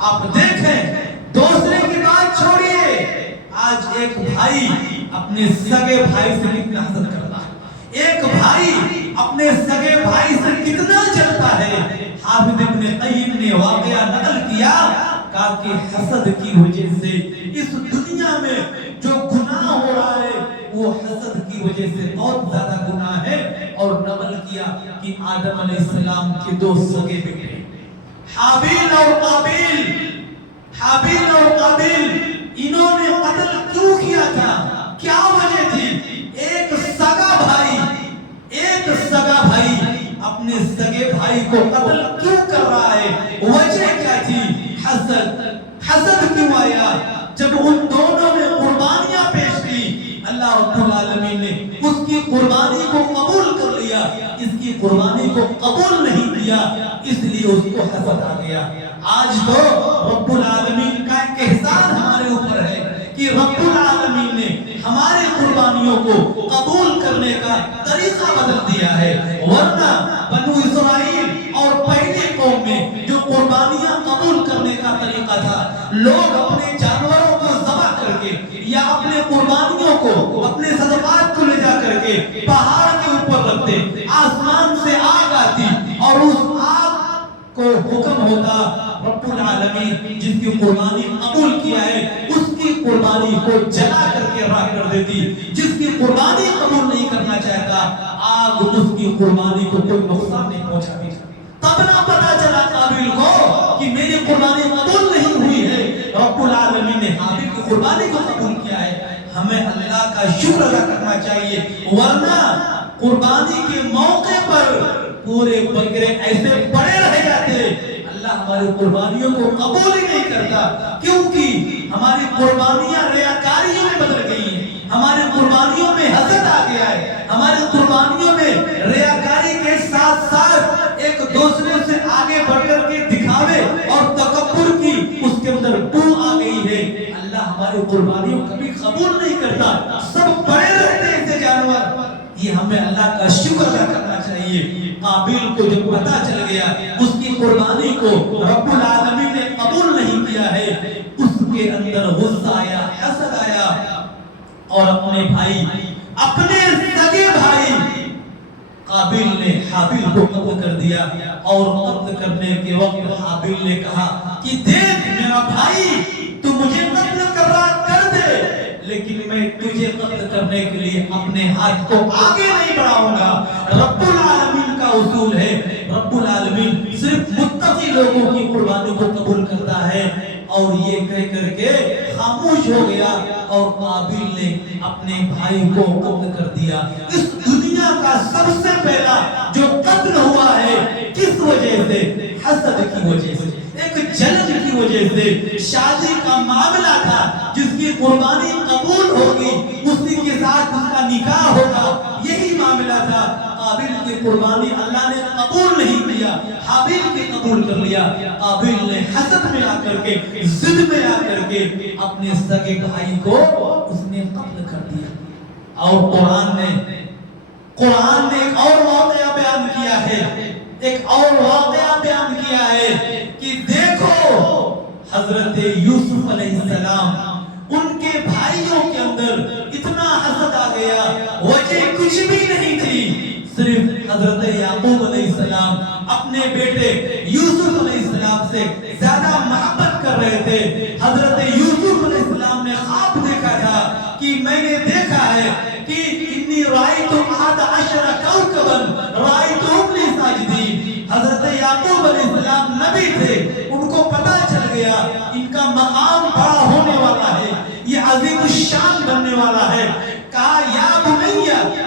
آپ دیکھیں دوسرے کی بات چھوڑیے، آج ایک بھائی اپنے سگے بھائی سے کتنا حسد کرتا ہے، ایک بھائی اپنے سگے بھائی سے کتنا جلتا ہے۔ حافظ ابن قیم نے واقعہ نقل کیا، کہا کہ حسد کی وجہ سے اس دنیا میں جو گناہ ہو رہا ہے وہ حسد کی وجہ سے بہت زیادہ گناہ ہے۔ اور نقل کیا کہ آدم علیہ السلام کے دو سگے بیٹے حابیل اور قابیل، حابیل اور قابیل، انہوں نے قتل کیوں کیا تھا؟ کیا وجہ تھی؟ ایک سگا بھائی اپنے سگے بھائی کو قتل کیوں کر رہا ہے؟ وجہ کیا تھی؟ حسد کیوں آیا؟ جب ان دونوں نے قربانیاں پیش کی، اللہ رب العالمین نے اس کی قربانی کو قبول کر لیا، اس کی قربانی کو قبول نہیں کیا، اس لیے اس کو حسد آ گیا۔ آج تو رب العالمین کا ایک احسان ہمارے اوپر ہے کہ رب العالمین نے ہمارے قربانیوں کو قبول کرنے کا طریقہ بدل دیا ہے، ورنہ بنو اسرائیل اور پہلے قوم میں جو قربانیاں قبول کرنے کا طریقہ تھا، لوگ اپنے جانوروں کو ذبح کر کے یا اپنے قربانیوں کو، اپنے صدقات کو لے جا کر کے پہاڑ کے اوپر رکھتے، آسمان سے آگ آتی اور اس آگ کو حکم ہوتا رب العالمین جس کی قربانی قبول کیا ہے اس کی قربانی کو جلا کر کے راہ کر دیتی، جس کی قربانی قبول نہیں کرنا چاہتا آگ اس کی قربانی کو کوئی نقصان نہیں پہنچاتی۔ تب نہ پتا چلا قابیل کو کہ میری قربانی قبول نہیں ہوئی ہے، رب العالمین نے حابیل کی قربانی کو قبول کیا ہے۔ ہمیں اللہ کا شکر ادا کرنا چاہیے، ورنہ قربانی کے موقع پر پورے بکرے ایسے پڑے رہ جاتے، اللہ ہماری قربانیوں کو قبول ہی نہیں کرتا، کیونکہ ہماری قربانیاں ریاکاریوں میں بدل گئی ہیں، ہماری قربانیوں میں حسد آ گیا ہے، ہماری قربانیوں میں ریاکاری کے ساتھ ساتھ ایک دوسرے سے آگے بڑھ کر کے دکھاوے اور تکبر کی اس کے اندر بو آ گئی ہے۔ اللہ ہماری قربانیوں کو کبھی قبول نہیں کرتا، سب پڑے رہتے ہیں ایسے جانور۔ یہ ہمیں اللہ کا شکر ادا کرنا چاہیے۔ قابیل کو جب پتا چل گیا اس کی قربانی کو رب العالمین نے قبول نہیں کیا ہے، اس کے اندر غصہ آیا، حسد آیا، اور اپنے بھائی، اپنے سگے بھائی قابیل نے حابیل کو قتل کر دیا، اور قتل کرنے کے وقت حابیل نے کہا کہ دیکھ میرا بھائی تو مجھے قتل کر رہا کر دے، لیکن میں تجھے قتل کرنے کے لیے اپنے ہاتھ کو آگے نہیں بڑھاؤں گا۔ رب العالمین کا اصول ہے، رب العالمین صرف متقی لوگوں کی قربانی کو قبول کرتا ہے۔ اور یہ کہہ کر کے خاموش ہو گیا، اور قابیل نے اپنے بھائی کو قتل کر دیا۔ اس دنیا کا سب سے پہلا جو قتل ہوا ہے کس وجہ سے؟ حسد کی وجہ سے، ایک جلن کی وجہ سے۔ شادی کا معاملہ تھا، جس کی قربانی قبول ہوگی اسی کے ساتھ اس کا نکاح ہوگا، یہی معاملہ تھا۔ قابیل کی قربانی اللہ نے قبول نہیں کیا، حابیل کی قبول کر لیا۔ قابیل نے حسد میں آ کر کے، ضد میں آ کر کے اپنے سگے بھائی کو اس نے قتل کر دیا۔ اور قرآن نے ایک اور واقعہ بیان کیا ہے، ایک اور واقعہ بیان کیا ہے کہ دیکھو حضرت یوسف علیہ السلام، ان کے بھائیوں کے اندر اتنا حسد آ گیا، وجہ کچھ بھی نہیں تھی، صرف حضرت یعقوب علیہ السلام اپنے بیٹے یوسف علیہ السلام سے زیادہ محبت کر رہے تھے۔ حضرت یوسف علیہ السلام نے خواب دیکھا تھا کہ میں نے دیکھا ہے کہ انی رأیت احد عشر کوكبا رأیتهم لی ساجدین۔ حضرت یعقوب علیہ السلام نبی تھے، ان کو پتہ چل گیا ان کا مقام بڑا ہونے والا ہے، یہ عظیم الشان بننے والا ہے۔ کہا یا بنی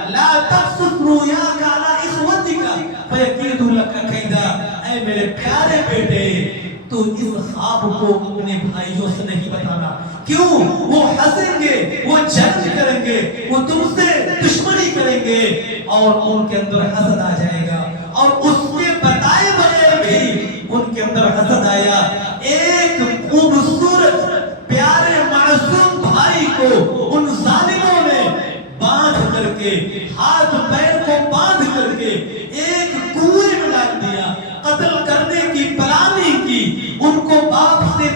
لا تقصص رؤیاک علی اخوتک فیکیدوا لک کیدا، اے میرے پیارے بیٹے تو اس خواب کو اپنے بھائیوں سے نہیں بتانا، کیوں؟ وہ ہنسیں گے، وہ جلن کریں گے، وہ تم سے دشمنی کریں گے، اور ان کے اندر حسد آ جائے گا۔ اور اس کے بتائے بغیر بھی ان کے اندر حسد آیا۔ ایک خوبصورت پیارے معصوم بھائی کو ان ظالموں نے باندھ کر کے، ہاتھ پیر کو باندھ کر کے ایک کنویں میں ڈال دیا، قتل کرنے کی پلاننگ کی، ان کو باپ سے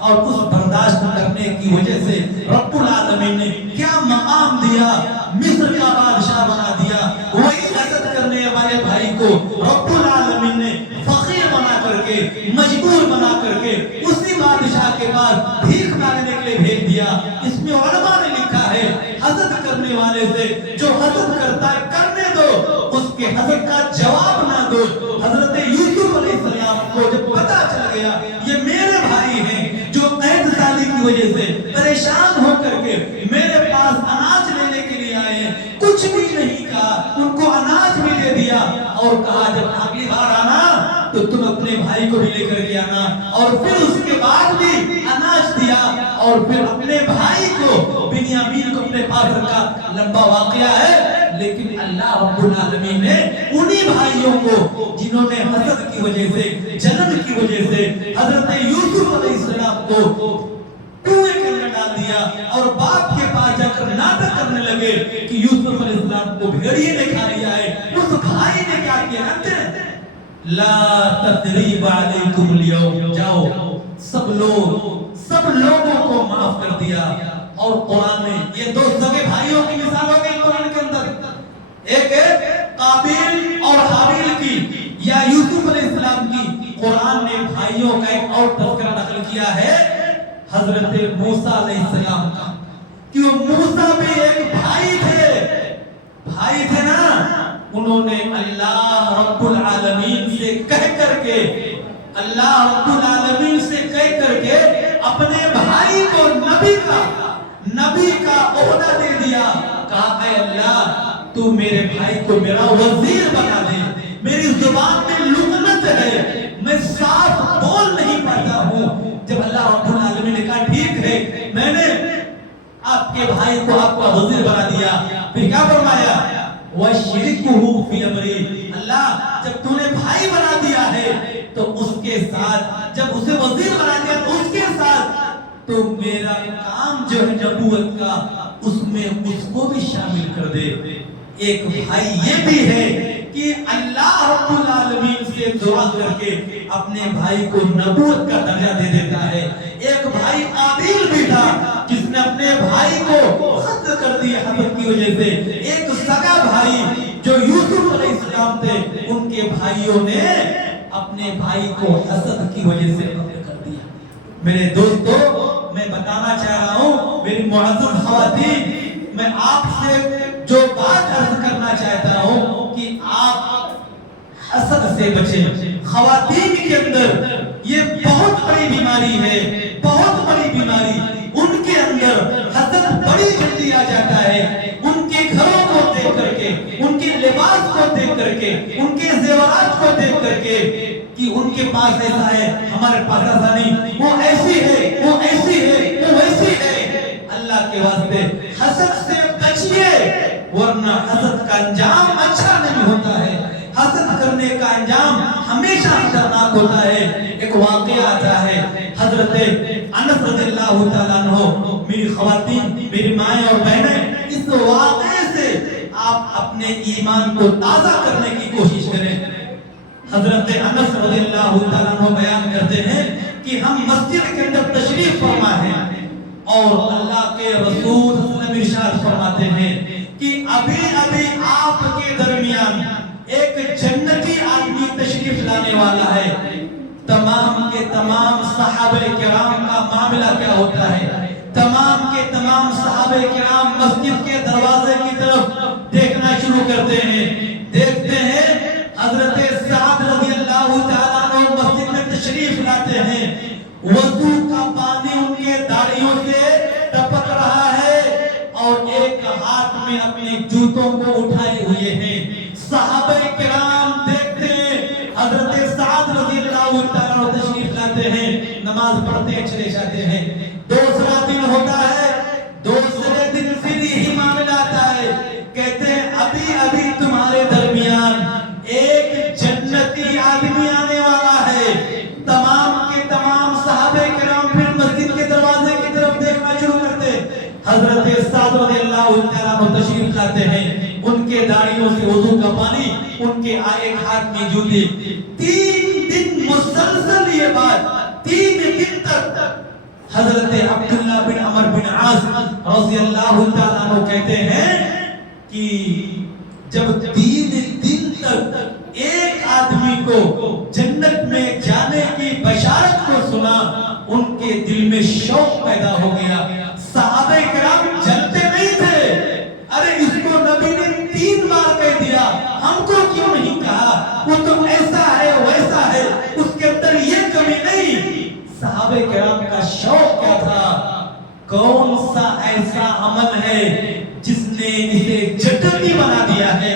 اور اس برداشت کرنے کی وجہ سے رب العالمین نے کیا مقام دیا، مصر کا بادشاہ بنا دیا۔ وہی حسد کرنے والے بھائی کو رب العالمین نے فقیر بنا کر کے، مجبور بنا کر کے اسی بادشاہ کے پاس بھیک مانگنے کے لیے بھیج دیا۔ اس میں علماء نے لکھا ہے حسد کرنے والے سے جو حسد کرتا ہے کرنے دو، اس کے حسد کا جواب نہ دو۔ حضرت یوسف علیہ السلام کو جب پتا چل گیا یہ میرے بھائی ہیں جو قید سالی کی وجہ سے پریشان ہو کر کے میرے پاس اناج لینے کے لیے آئے ہیں، کچھ بھی نہیں کہا، ان کو اناج بھی دے دیا اور کہا جب اگلی بار آنا تو تم اپنے بھائی کو بھی لے کر کے آنا، اور پھر اس کے بعد بھی اناج دیا اور پھر اپنے بھائی کو بنیامین کو اپنے پاس رکھا۔ لمبا واقعہ ہے لیکن اللہ رب العالمین نے انہی بھائیوں کو جنہوں نے حسد کی وجہ سے، جلن کی وجہ سے حضرت یوسف علیہ السلام کو کنویں کے اندر ڈال دیا اور باپ کے پاس جا کر ناٹک کرنے لگے کہ یوسف علیہ السلام کو بھیڑیے نے کھا لیا ہے۔ اس بھائی نے کیا کیا جانتے ہیں؟ لا تثریب علیکم اليوم، جاؤ سب لوگوں کو معاف کر دیا۔ اور قرآن میں یہ دو سگے بھائیوں کی مثال ہو گئی قرآن کے اندر، ایک قابیل اور حابیل کی یا یوسف علیہ السلام کی۔ قرآن نے بھائیوں کا ایک اور تذکرہ نقل کیا ہے حضرت موسیٰ علیہ السلام کا، کہ وہ موسیٰ بھی ایک بھائی تھے نا، انہوں نے اللہ رب العالمین سے کہہ کر کے اپنے بھائی کو نبی کا عہدہ دے دیا، کہا اے اللہ تو میرے بھائی کو میرا وزیر بنا دے، میری زبان میں لغنت ہے، میں صاف بول نہیں پاتا ہوں۔ جب اللہ رب العالمین نے کہا ٹھیک ہے میں نے آپ کے بھائی کو آپ کا وزیر بنا دیا، پھر کیا فرمایا؟ وَشِرِكُهُ فِي أَمْرِي، اللہ جب تو نے بھائی بنا دیا ہے تو اس کے ساتھ، جب اسے وزیر بنا دیا تو اس کے ساتھ تو میرا کام جو ہے نبوت کا اس میں اس کو بھی شامل کر دے۔ ایک بھائی یہ بھی ہے کہ اللہ رب العالمین سے دعا کر کے اپنے بھائی کو نبوت کا درجہ دے دیتا ہے۔ ایک بھائی قابیل بھی تھا جس نے اپنے بھائی کو قتل کر دیا حسد کی وجہ سے۔ ایک سگا بھائی جو یوسف علیہ السلام تھے، ان کے بھائیوں نے اپنے بھائی کو حسد کی وجہ سے قتل کر دیا۔ میرے دوستو میں بتانا چاہ رہا ہوں، میری معزز خواتین، میں آپ سے جو بات عرض کرنا چاہتا ہوں کہ آپ حسد سے بچیں۔ خواتین کے اندر یہ بہت بڑی بیماری ہے، بہت بڑی بیماری۔ ان کے اندر حسد بڑی جلدی آ جاتا ہے، ان کے گھروں کو دیکھ کر کے، ان کے لباس کو دیکھ کر کے، ان کے زیورات کو دیکھ کر کے کہ ان کے پاس ایسا ہے ہمارے پاس ایسا نہیں، وہ ایسی ہے، وہ ایسی ہے، وہ ویسی ہے۔ اللہ کے واسطے حسد سے بچیے، ورنہ حسد کا انجام اچھا نہیں ہوتا ہے۔ حسد کرنے کا انجام ہمیشہ خطرناک ہوتا ہے۔ ایک واقعہ آتا ہے حضرت انس رضی اللہ تعالیٰ عنہ، میری خواتین، میری مائیں اور بہنیں، اس واقعے سے آپ اپنے ایمان کو تازہ کرنے کی کوشش کریں۔ حضرت انس رضی اللہ تعالیٰ عنہ بیان کرتے ہیں کہ ہم مسجد کے اندر تشریف فرما ہیں اور اللہ کے رسول صلی اللہ علیہ وسلم ارشاد فرماتے ہیں کہ ابھی آپ کے درمیان ایک جنتی آدمی تشریف لانے والا ہے۔ تمام کے تمام صحابہ کرام کا معاملہ کیا ہوتا ہے؟ تمام کے تمام صحابہ کرام مسجد کے دروازے کی طرف دیکھنا شروع کرتے ہیں۔ دیکھتے ہیں حضرت سعد رضی اللہ تعالیٰ عنہ مسجد میں تشریف لاتے ہیں، وضو کا پانی ان کے داڑھیوں سے ٹپک رہا ہے اور ایک ہاتھ میں اپنے جوتوں کو اٹھائے ہوئے ہیں۔ صحابہ کرام دیکھتے ہیں حضرت سعد رضی اللہ تعالیٰ عنہ تشریف لاتے ہیں، نماز پڑھتے ہیں، چلے جاتے ہیں۔ دوسرا دن ہوتا ہے، دوسرے دن پھر یہی معاملہ آتا ہے، کہتے ہیں ابھی تمہارے درمیان ایک جنتی آدمی آنے والا ہے۔ تمام کے تمام صحابہ کرام پھر مسجد کے دروازے کی طرف دیکھنا شروع کرتے۔ حضرت سعد رضی اللہ تعالیٰ عنہ تشریف لاتے ہیں، ان کے داڑھیوں سے وضو کا پانی، ان کے ایک ہاتھ میں جوتے۔ 3 دن مسلسل یہ بات، 3 دن تک حضرت عبداللہ بن عمر بن عاص رضی اللہ تعالیٰ عنہ کہتے ہیں کہ جب 3 دن تک ایک آدمی کو جنت میں جانے کی بشارت کو سنا، ان کے دل میں شوق پیدا ہو گیا۔ صحابہ کرام جلتے نہیں تھے، ارے اس کو نبی نے 3 بار کہہ دیا، ہم کو کیوں نہیں کہا؟ وہ تو ایسا ہے ویسا ہے، اس کے اندر یہ کمی نہیں۔ صحابہ کرام کا شوق کیا تھا؟ کون سا ایسا عمل ہے جس نے اسے جنتی بنا دیا ہے؟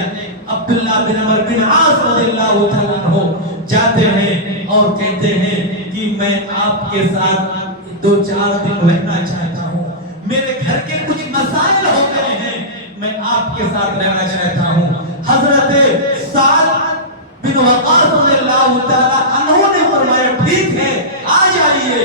عبداللہ بن عمر بن عاص رضی اللہ تعالیٰ عنہ جاتے ہیں اور کہتے ہیں کہ میں آپ کے ساتھ 2-4 دن رہنا چاہتا ہوں، میرے گھر کے کچھ مسائل ہو گئے ہیں، میں آپ کے ساتھ رہنا چاہتا ہوں۔ حضرت سعد بن وقاص رضی اللہ تعالیٰ عنہ نے فرمایا ٹھیک ہے آ جائیے،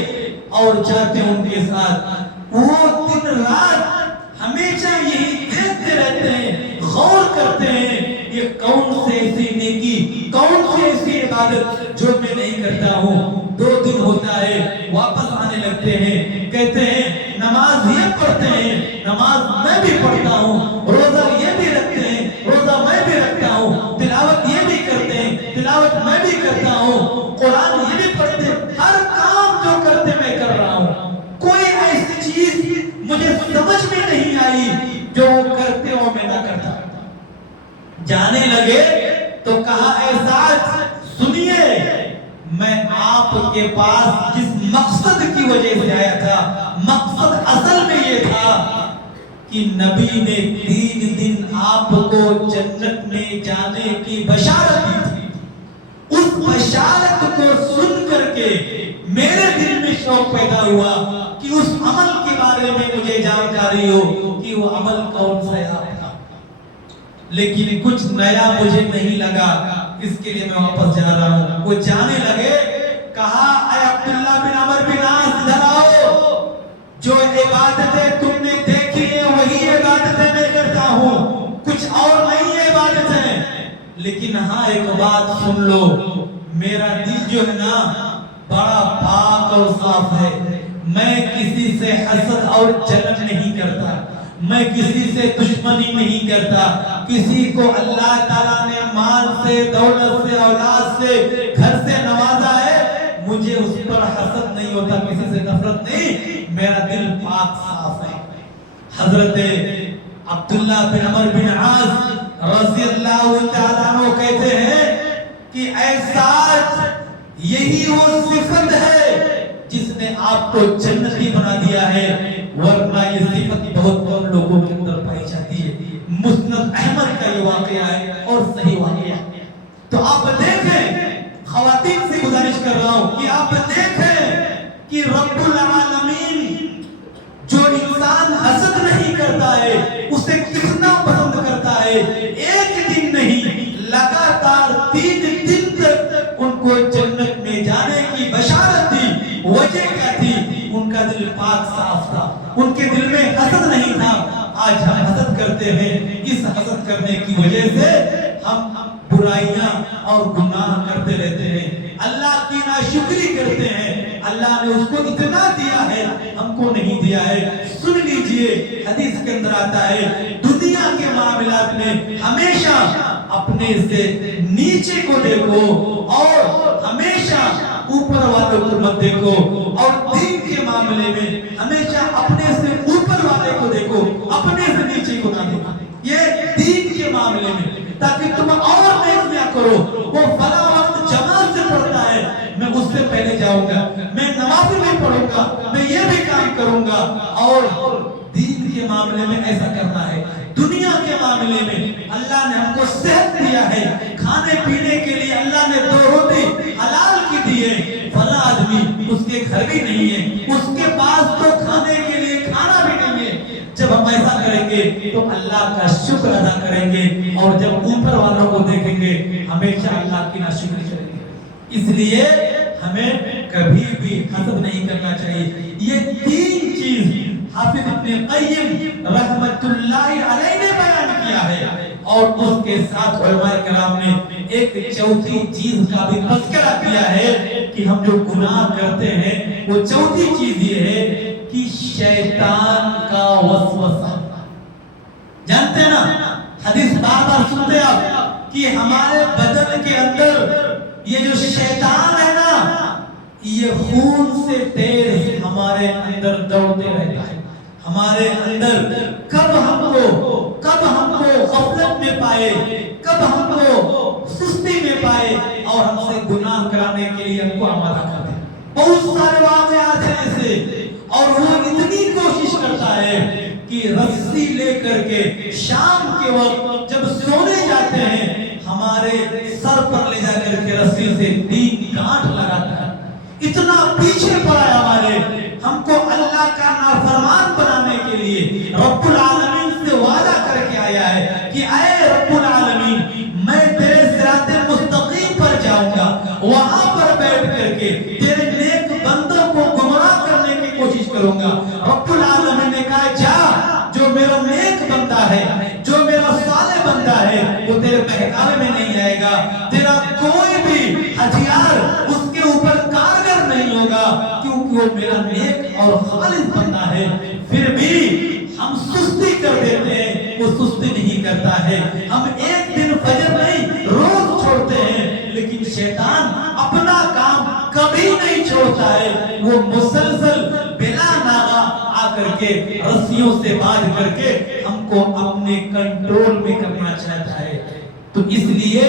اور جاتے ان کے ساتھ۔ وہ دن رات ہمیشہ یہی دیکھتے رہتے ہیں، غور کرتے ہیں یہ کون سے ایسی نیکی، کون سی ایسی عبادت جو میں نہیں کرتا ہوں۔ 2 دن ہوتا ہے، واپس آنے لگتے ہیں، کہتے ہیں نماز یہ پڑھتے ہیں، نماز میں بھی پڑھتا ہوں، روزہ یہ بھی رکھتے ہیں، روزہ میں بھی رکھتا ہوں، تلاوت یہ بھی کرتے ہیں، تلاوت میں بھی کرتا ہوں، قرآن یہ بھی پڑھتے ہیں، ہر کام جو کرتے میں کر رہا ہوں۔ کوئی ایسی چیز مجھے سمجھ میں نہیں آئی جو کرتے ہو میں نہ کرتا۔ جانے لگے تو کہا اے سعد سنیے، میں آپ کے پاس جس مقصد کی وجہ سے آیا تھا، مقصد اصل میں یہ تھا کہ نبی نے 3 دن آپ کو جنت میں جانے کی بشارت دی تھی۔ اس بشارت کو سن کر کے میرے دل میں شوق پیدا ہوا کہ اس عمل کے بارے میں مجھے جانکاری ہو کہ وہ عمل کون سا ہے۔ لیکن کچھ نیا مجھے نہیں لگا، اس کے لیے میں واپس جا رہا ہوں۔ وہ جانے لگے، کہا اے عبداللہ بن عمر بن عاص ادھر آؤ، جو عبادتیں تم نے دیکھی ہیں وہی عبادتیں میں کرتا ہوں، کچھ اور نہیں ہے عبادتیں۔ لیکن ہاں ایک بات سن لو، میرا دل جو ہے نا بڑا پاک اور صاف ہے، میں کسی سے حسد اور جلن نہیں کرتا، میں کسی سے دشمنی نہیں کرتا۔ کسی کو اللہ تعالیٰ نے مال سے، دولت سے، اولاد سے، گھر سے نوازا ہے، مجھے اس پر حسد نہیں ہوتا، کسی سے نفرت نہیں، میرا دل پاک صاف ہے۔ حضرت عبداللہ بن عمر بن عاص رضی اللہ تعالیٰ عنہ کہتے ہیں کہ اے سعد یہی وہ صفت ہے جس نے آپ کو جنتی بنا دیا ہے، ورنہ یہ صفت بہت کم لوگوں کے اندر پائی جاتی ہے۔ مسند احمد کا یہ واقعہ ہے اور صحیح واقعہ ہے۔ تو آپ دیکھیں، خواتین سے گزارش کر رہا ہوں کہ آپ دیکھیں کہ رب العالمین جو انسان حسد نہیں کرتا ہے اسے کتنا پسند کرتا ہے۔ ایک دن نہیں، لگاتار 3 دن تک ان کو جنت میں جانے کی بشارت دی۔ وجہ کیا تھی؟ ان کا دل پاک صاف تھا، ان کے دل میں حسد نہیں تھا۔ آج ہم حسد کرتے ہیں، اس حسد کرنے کی وجہ سے ہم برائیاں اور گناہ کرتے رہتے ہیں، اللہ کی ناشکری کرتے ہیں۔ اللہ نے اس کو اتنا دیا ہے، ہم کو نہیں دیا ہے۔ سن لیجئے، حدیث کے اندر آتا ہے دنیا کے معاملات میں ہمیشہ اپنے سے نیچے کو دیکھو اور ہمیشہ اوپر والوں کو مت دیکھو، اور دین کے معاملے میں ہمیشہ اپنے سے اوپر والے کو دیکھو، اپنے سے نیچے کو نہ دیکھو۔ یہ دین کے معاملے میں، تاکہ تم اور نیکیاں کرو۔ وہ فلاں وقت جماعت سے پڑھتا ہے، میں اس سے پہلے جاؤں گا، میں نماز بھی پڑھوں گا، میں یہ بھی کام کروں گا۔ اور دین کے معاملے میں ایسا کرنا ہے۔ دنیا کے معاملے میں اللہ نے ہم کو صحت دیا ہے، کھانے پینے کے لیے اللہ نے 2 روٹی حلال کی دی ہے۔ فلاں آدمی اس کے گھر بھی نہیں ہے، اس کے پاس تو کھانے کے لیے کھانا بھی نہیں ہے۔ جب ہم ایسا کریں گے تو اللہ کا شکر ادا کریں گے، اور جب اوپر والوں کو دیکھیں گے ہمیشہ اللہ کی ناشکری کریں گے۔ اس لیے ہمیں کبھی بھی حسد نہیں کرنا چاہیے۔ یہ 3 چیز حافظ ابن قیم رحمت اللہ علیہ نے بیان کیا ہے، اور اس کے ساتھ علماء کرام نے ایک چوتھی چیز کا بھی تذکرہ کیا ہے کہ ہم جو گناہ کرتے ہیں وہ چوتھی چیز یہ ہے کہ شیطان کا وسوسہ. جانتے ہیں نا حدیث بار بار سنتے ہیں آپ کہ ہمارے بدن کے اندر یہ جو شیطان ہے نا یہ خون سے تیز ہمارے اندر دوڑتے رہتا ہے. ہمارے اندر کب ہم کو غفلت میں پائے, کب ہم کو سستی میں پائے اور ہم سے گناہ کرانے کے لیے ہم کو آمادہ کر دے. بہت سارے واقعات ہیں ایسے, اور وہ اتنی کوشش کرتا ہے کہ رسی لے کر کے شام کے وقت جب سونے جاتے ہیں ہمارے سر پر لے جا کر کے رسی سے 3 گانٹھ لگاتا ہے. اتنا پیچھے پڑا ہے ہمارے, ہم کو اللہ کا نافرمان بنانے کے لیے رب العالمین سے وعدہ کر کے آیا ہے کہ اے رب العالمین میں تیرے صراط مستقیم پر جاؤں گا, وہاں پر بیٹھ کر کے تیرے نیک بندوں کو گمراہ کرنے کی کوشش کروں گا. رب العالمین نے کہا جا, جو میرا نیک بندہ ہے, جو میرا صالح بندہ ہے وہ تیرے بہکاوے میں نہیں آئے گا. تیرا کوئی بھی ہتھیار اس کے اوپر کارگر نہیں ہوگا کیونکہ وہ میرا نیک اور خالص بندہ ہے. پھر بھی ہم سستی کر دیتے ہیں, وہ سستی نہیں کرتا ہے. ہم ایک دن فجر نہیں روز چھوڑتے ہیں, لیکن شیطان اپنا کام کبھی نہیں چھوڑتا ہے. وہ مسلسل بلا ناغہ آ کر کے رسیوں سے باندھ کر کے ہم کو اپنے کنٹرول میں کرنا چاہتا ہے. تو اس لیے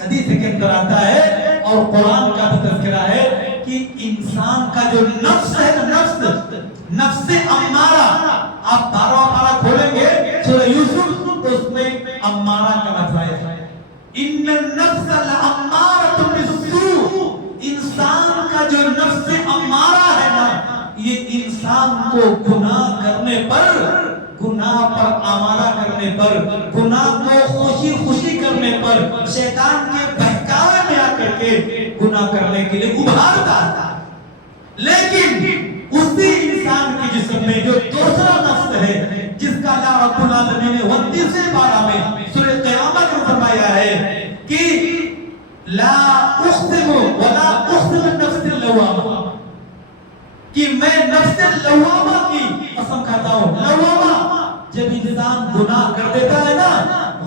حدیث کے اندر آتا ہے اور قرآن کا بھی تذکرہ ہے کہ انسان کا جو نفس ہے, نفس امارہ, آپ 12واں پارہ کھولیں گے سورہ یوسف تو اس میں امارہ کا لفظ ہے. ان النفس لامارۃ بالسوء, انسان کا جو نفس امارہ ہے نا یہ انسان کو گناہ کرنے پر, گناہ پر آمادہ کرنے پر, گناہ کو خوشی خوشی کرنے پر, شیطان کے بہکاوے میں آ کر کے گناہ کرنے کے لیے ابھارتا ہے. لیکن اسی انسان کے جسم میں جو دوسرا نفس ہے جس کا اللہ رب العالمین نے 29ویں پارہ میں سورہ قیامت میں فرمایا ہے کہ لا اقسم ولا اقسم النفس اللوامہ, کہ میں نفس لوامہ کی قسم کھاتا ہوں. لوامہ جب انسان گناہ کر دیتا ہے نا,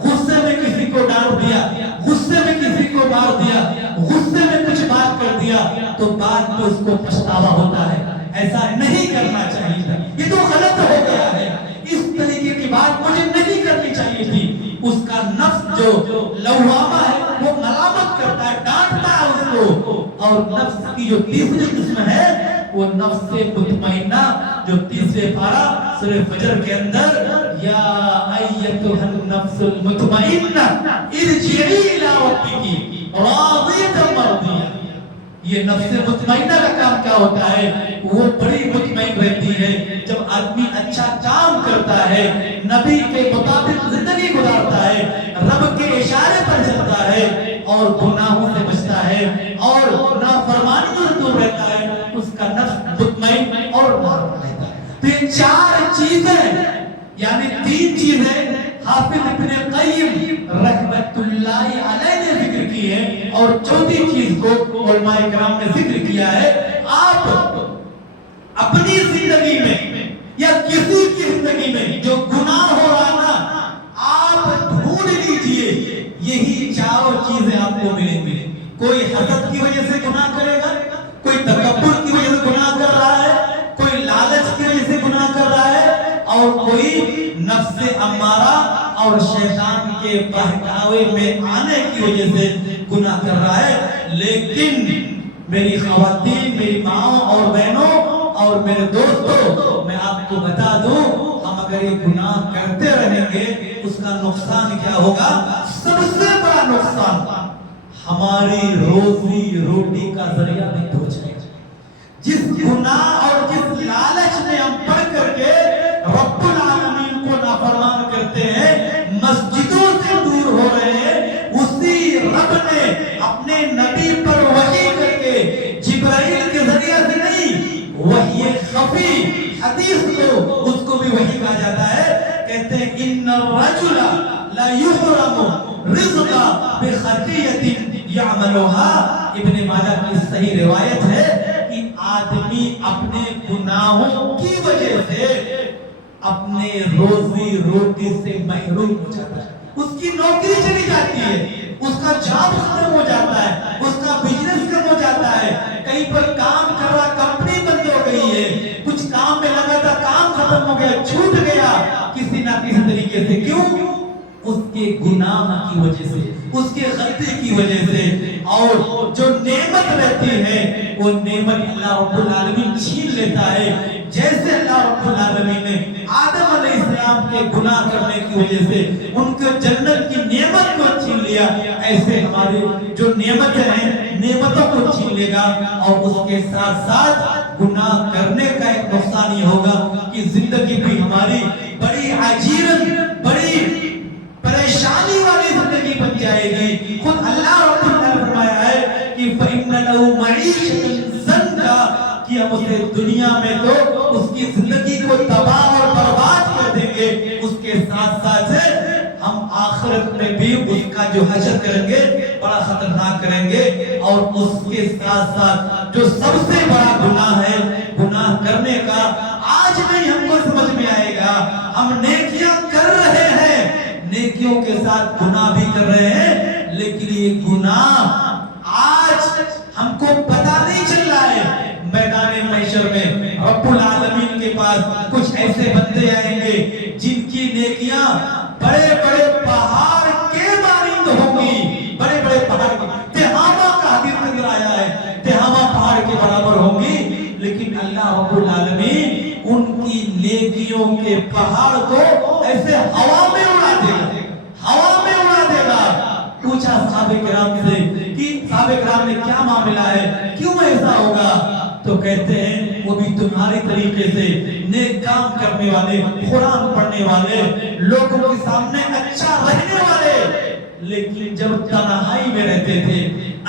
غصے میں کسی کو ڈانٹ دیا, غصے میں کسی کو مار دیا, غصے میں کچھ بات کر دیا تو بعد میں اس کو پچھتاوا ہوتا ہے. ایسا نہیں کرنا چاہیے تھا, یہ تو غلط ہو گیا ہے, اس طریقے کی بات مجھے نہیں کرنی چاہیے تھی. اس کا نفس جو لوامہ ہے وہ ملامت کرتا ہے, ڈانٹتا ہے اس کو. اور نفس کی جو تیسری قسم ہے وہ نفس مطمئنہ, جو 30ویں پارہ سورہ فجر کے اندر یا ایتھا النفس المطمئنہ ارجعی الی ربک راضیۃ مرضیہ. یہ نفس مطمئنہ کا کام کیا ہوتا ہے, وہ بڑی مطمئن رہتی ہے جب آدمی اچھا کام کرتا ہے, نبی کے مطابق زندگی گزارتا ہے, رب کے اشارے پر چلتا ہے اور گناہوں سے بچتا ہے اور نافرمانیوں سے دور رہتا ہے, اس کا نفس مطمئن اور مطمئن رہتا ہے. تو یہ 4 چیزیں یعنی 3 چیزیں حافظ ابن قیم رحمت اللہ علیہ نے ذکر کی ہے اور چوتھی چیز کو علماء کرام نے ذکر کیا ہے. آپ اپنی زندگی میں یا کسی کی زندگی میں جو گناہ ہو رہا نا, آپ ڈھونڈ لیجئے یہی 4 چیزیں آپ کو ملیں گی. کوئی حسد کی وجہ سے گناہ کرے گا, کوئی تکبر کی وجہ سے گناہ کر رہا ہے, کوئی لالچ کی وجہ سے گناہ کر رہا ہے, اور کوئی نفس امارہ اور شیطان کے بہکاوے میں آنے کی وجہ سے گناہ کر رہا ہے. لیکن میری خواتین, میری ماں اور بہنوں اور میرے دوستوں, میں آپ کو بتا دوں, ہم اگر یہ گناہ کرتے رہیں گے اس کا نقصان کیا ہوگا, سب سے بڑا نقصان ہماری روزی روٹی کا ذریعہ نہیں ہو جائے گا. جس گناہ اور جس لالچ میں ہم پڑ کر کے رب العالمین کو نافرمان کرتے ہیں, مسجدوں سے دور ہو رہے ہیں, اسی رب نے اپنے نبی پر وحی کر کے جبرائیل کے ذریعہ سے نہیں, وحی خفی حدیث کو اس کو بھی وحی کہا جاتا ہے. کہتے ہیں ان الرجل لا یحرم رزق بخطیۃ یعملھا۔ ابن ماجہ کی صحیح روایت ہے کہ آدمی اپنے گناہوں کی وجہ سے اپنے روزی روٹی سے محروم ہو جاتا ہے، اس کی نوکری چلی جاتی ہے، اس کا جاب ختم ہو جاتا ہے، اس کا بزنس کم ہو جاتا ہے، کہیں پر کام کر رہا کمپنی بند ہو گئی ہے، کچھ کام میں لگا تھا کام ختم ہو گیا، چھوٹ گیا کسی نہ کسی طریقے سے۔ کیوں؟ اس کے گناہ کی وجہ سے، اس کے غلطی کی وجہ سے۔ اور جو نعمت رہتی ہے وہ نعمت اللہ رب العالمین چھین لیتا ہے۔ جیسے اللہ رب العالمین نے آدم علیہ السلام کے گناہ کرنے کی وجہ سے ان کے جنت کی نعمت کو چھین لیا، ایسے ہماری جو نعمتیں ہیں نعمتوں کو چھین لے گا۔ اور اس کے ساتھ ساتھ گناہ کرنے کا ایک نقصان یہ ہوگا کہ زندگی بھی ہماری بڑی عجیب، بڑی پریشانی والی زندگی بن جائے گی۔ خود اللہ رب العالمین نے فرمایا ہے کہ فَإِنَّ لَهُ مَعِيشَةً ضَنْكَ، کہ ہم اسے دنیا میں تو اس کی زندگی کو تباہ اور برباد کر دیں گے، اس کے ساتھ ساتھ ہم آخرت میں بھی اس کا جو حشر کریں گے بڑا خطرناک کریں گے۔ اور اس کے ساتھ ساتھ جو سب سے بڑا گناہ ہے، گناہ کرنے کا آج نہیں ہم کو سمجھ میں آئے گا، ہم نیکیاں کر رہے ہیں، نیکیوں کے ساتھ گناہ بھی کر رہے ہیں، لیکن یہ گناہ آج ہم کو پتہ نہیں چل رہا ہے۔ میدان محشر میں رب العالمین کے پاس کچھ ایسے بندے آئیں گے جن کی نیکیاں بڑے بڑے پہاڑ کے مانند ہوں گی، بڑے بڑے پہاڑ کے، تہامہ کا حدیث کے اندر آیا ہے، تہامہ پہاڑ کے برابر ہوں گی، لیکن اللہ رب العالمین ان کی نیکیوں کے پہاڑ کو ایسے ہوا میں اڑا دے گا، ہوا میں اڑا دے گا۔ پوچھا صحابہ کرام سے کہ صحابہ کرام نے کیا معاملہ ہے، کیوں ایسا ہوگا؟ تو کہتے ہیں وہ بھی تمہاری طریقے سے نیک کام کرنے والے، قرآن پڑھنے والے، لوگوں کے سامنے اچھا رہنے والے، لیکن جب تنہائی میں رہتے تھے،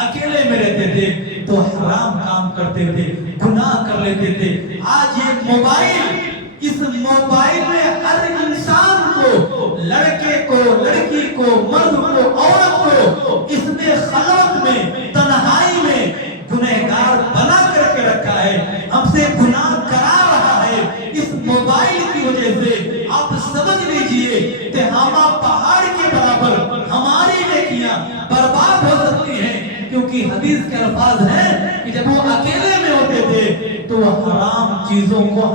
اکیلے میں رہتے تھے تو حرام کام کرتے تھے، گناہ کر لیتے تھے۔ آج یہ موبائل، اس موبائل میں ہر انسان کو، لڑکے کو، لڑکی کو، مرد کو، عورت کو، اس نے خلوت میں، تنہائی میں گنہگار بنا کر کے رکھا ہے، ہم سے گناہ کرا رہا ہے اس موبائل کی وجہ سے۔ آپ سمجھ لیجئے تہامہ پہاڑ کے برابر ہماری نیکیاں برباد ہو سکتی ہیں، کیونکہ حدیث کے الفاظ ہیں کہ جب وہ اکیلے میں ہوتے تھے تو وہ حرام چیزوں کو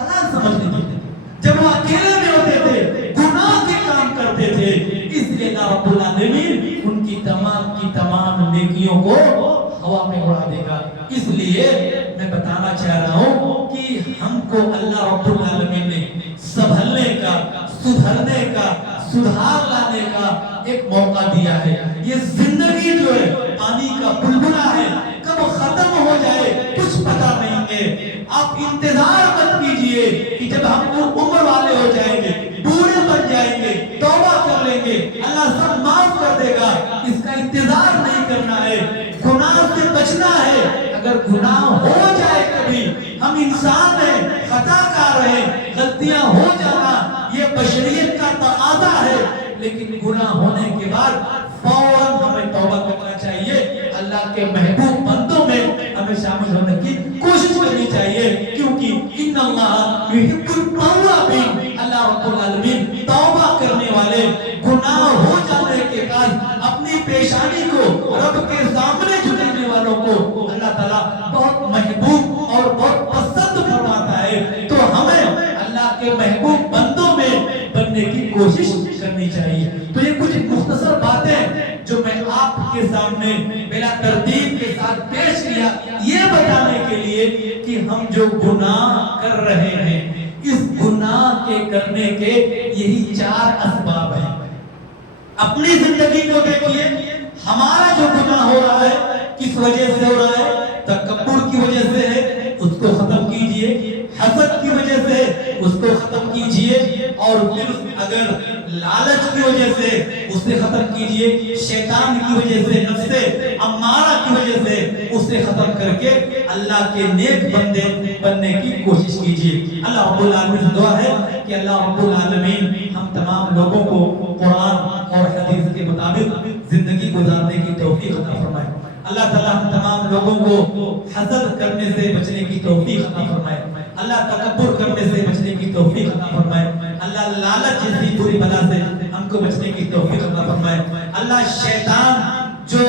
حلال سمجھ لیتے تھے، جب وہ اکیلے میں ہوتے تھے گناہ کے کام کرتے تھے۔ اس لیے اللہ رب العالمین ان کی تمام نیکیوں کو ہوا میں اڑا دے گا۔ اس لیے میں بتانا چاہ رہا ہوں کہ ہم کو اللہ رب العالمین نے سنبھلنے کا، سدھرنے کا، سدھار لانے کا ایک موقع دیا ہے۔ یہ زندگی جو ہے پانی کا بلبلا ہے، کب ختم ہو جائے کچھ پتہ نہیں ہے۔ آپ انتظار مت کیجئے کہ جب ہم عمر والے ہو جائیں گے، بوڑھے بن جائیں گے، توبہ کر لیں گے، اللہ سب معاف کر دے گا، اس کا انتظار نہیں کرنا ہے، گناہ سے بچنا ہے۔ اگر گناہ ہو جائے کبھی، ہم انسان ہیں، خطا کار ہیں، غلطیاں ہو جانا یہ بشریت کا تقاضا ہے، لیکن گناہ ہونے کے بعد فوراً ہمیں توبہ کرنا چاہیے۔ اللہ کے محبوب بندوں میں ہمیں شامل ہونے کی کوشش کرنی چاہیے، کیونکہ ان اللہ یحب التوابین، اللہ رب العالمین توبہ کرنے والے، گناہ ہو جانے کے بعد اپنی پیشانی کو رب کے سامنے جھکانے والوں کو اللہ تعالیٰ بہت محبوب اور بہت پسند فرماتا ہے۔ تو ہمیں اللہ کے محبوب بندوں میں بننے کی کوشش کرنی چاہیے۔ تو یہ کچھ مختصر باتیں جو میں آپ کے سامنے بلا ترتیب کے ساتھ پیش کیا، یہ بتانے کے لیے کہ ہم جو گناہ کر رہے ہیں، اس گناہ کے کرنے کے یہی 4 اسباب ہیں۔ اپنی زندگی کو دیکھیے، ہمارا جو گناہ ہو رہا ہے کس وجہ سے ہو رہا ہے؟ تکبر کی وجہ سے ہے، اس کو ختم کیجئے۔ حسد کی وجہ سے اس کو ختم کیجئے، اور پھر اگر لالچ کی وجہ سے اسے ختم کیجئے، شیطان کی وجہ سے، نفس امارہ کی وجہ سے اسے ختم کر کے اللہ کے نیک بندے بننے کی کوشش کیجیے۔ اللہ رب العالمین سے دعا ہے کہ اللہ رب العالمین ہم تمام لوگوں کو قرآن اور حدیث کے مطابق زندگی گزارنے کی توفیق عطا فرمائے۔ اللہ تعالیٰ ہم تمام لوگوں کو حسد کرنے سے بچنے کی توفیق عطا فرمائے۔ اللہ تکبر کرنے سے بچنے کی توفیق عطا فرمائے۔ اللہ لالچ جیسی بری بلا سے ہم کو بچنے کی توفیق عطا فرمائے۔ اللہ شیطان جو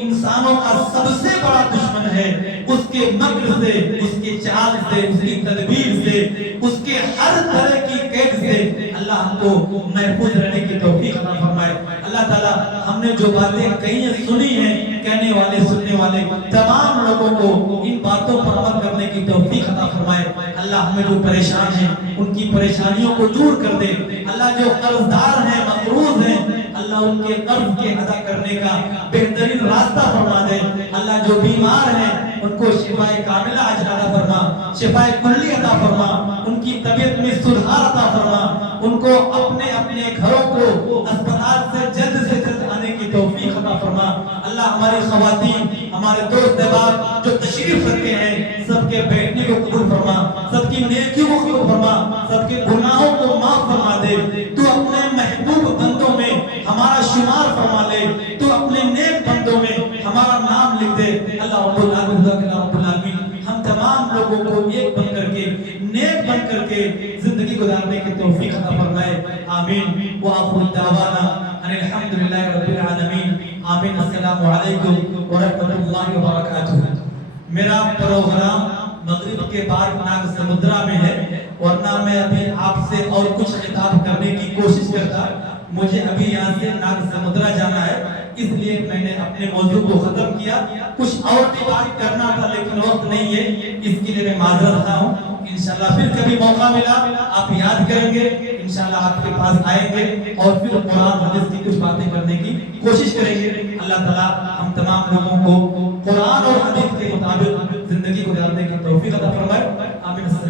انسانوں کا سب سے بڑا دشمن ہے، اس کے مکر سے، اس کے چال سے، اس کی تدبیر سے، اس کے ہر طرح کی قید سے اللہ ہم کو محفوظ رہنے کی توفیق عطا فرمائے۔ اللہ تعالیٰ ہم نے جو باتیں کہیں سنی ہیں، کہنے والے سننے والے تمام لوگوں کو ان باتوں پر عمل کرنے کی توفیق عطا فرمائے۔ اللہ ہمیں جو پریشان ہیں ان کی پریشانیوں کو دور کر دے۔ اللہ جو قرضدار ہیں، مقروض ہیں، اللہ ان کے قرض کے ادا کرنے کا بہترین راستہ فرما دے۔ اللہ جو بیمار ہیں ان کو شفاء کاملہ عطا فرما، شفاء کلی عطا فرما، ان کی طبیعت میں سدھار عطا فرما، ان کو اپنے اپنے گھروں کو اسپتال سے جلد آنے کی توفیق عطا فرما۔ اللہ ہماری خواتین، ہمارے دوست احباب جو تشریف رکھے ہیں، سب کے بیٹھنے کو قبول فرما، سب کی نیکیوں کو قبول فرما، سب کے گناہوں کو معاف فرما دے۔ تو اپنے محبوب بندوں میں ہمارا شمار فرما لے، تو اپنے نیک بندوں میں ہمارا نام لکھ دے۔ اللہ رب العالمین ہم تمام لوگوں کو ایک بن کر کے، نیک بن کر کے زندگی گزارنے کی توفیق عطا فرمائے۔ آمین۔ وآخر دعوانا ان الحمدللہ رب العالمین۔ آمین۔ السلام علیکم ورحمۃ اللہ وبرکاتہ۔ میرا پروگرام مغرب کے بعد ناگ سمندرا میں ہے، ورنہ میں ابھی آپ سے اور کچھ خطاب کرنے کی کوشش کرتا، مجھے ابھی یہاں سے ناگ سمندرا جانا ہے، اس لیے میں نے اپنے موضوع کو ختم کیا۔ کچھ اور بھی بات کرنا تھا لیکن وقت نہیں ہے، اس کے لیے میں معذرت خواہ ہوں۔ انشاءاللہ پھر کبھی موقع ملا آپ یاد کریں گے، انشاءاللہ آپ کے پاس آئیں گے اور پھر قرآن حدیث کی کچھ باتیں کرنے کی کوشش کریں گے۔ اللہ تعالیٰ ہم تمام لوگوں کو قرآن اور حدیث کے مطابق زندگی گزارنے کی توفیق عطا فرمائے۔ آمین۔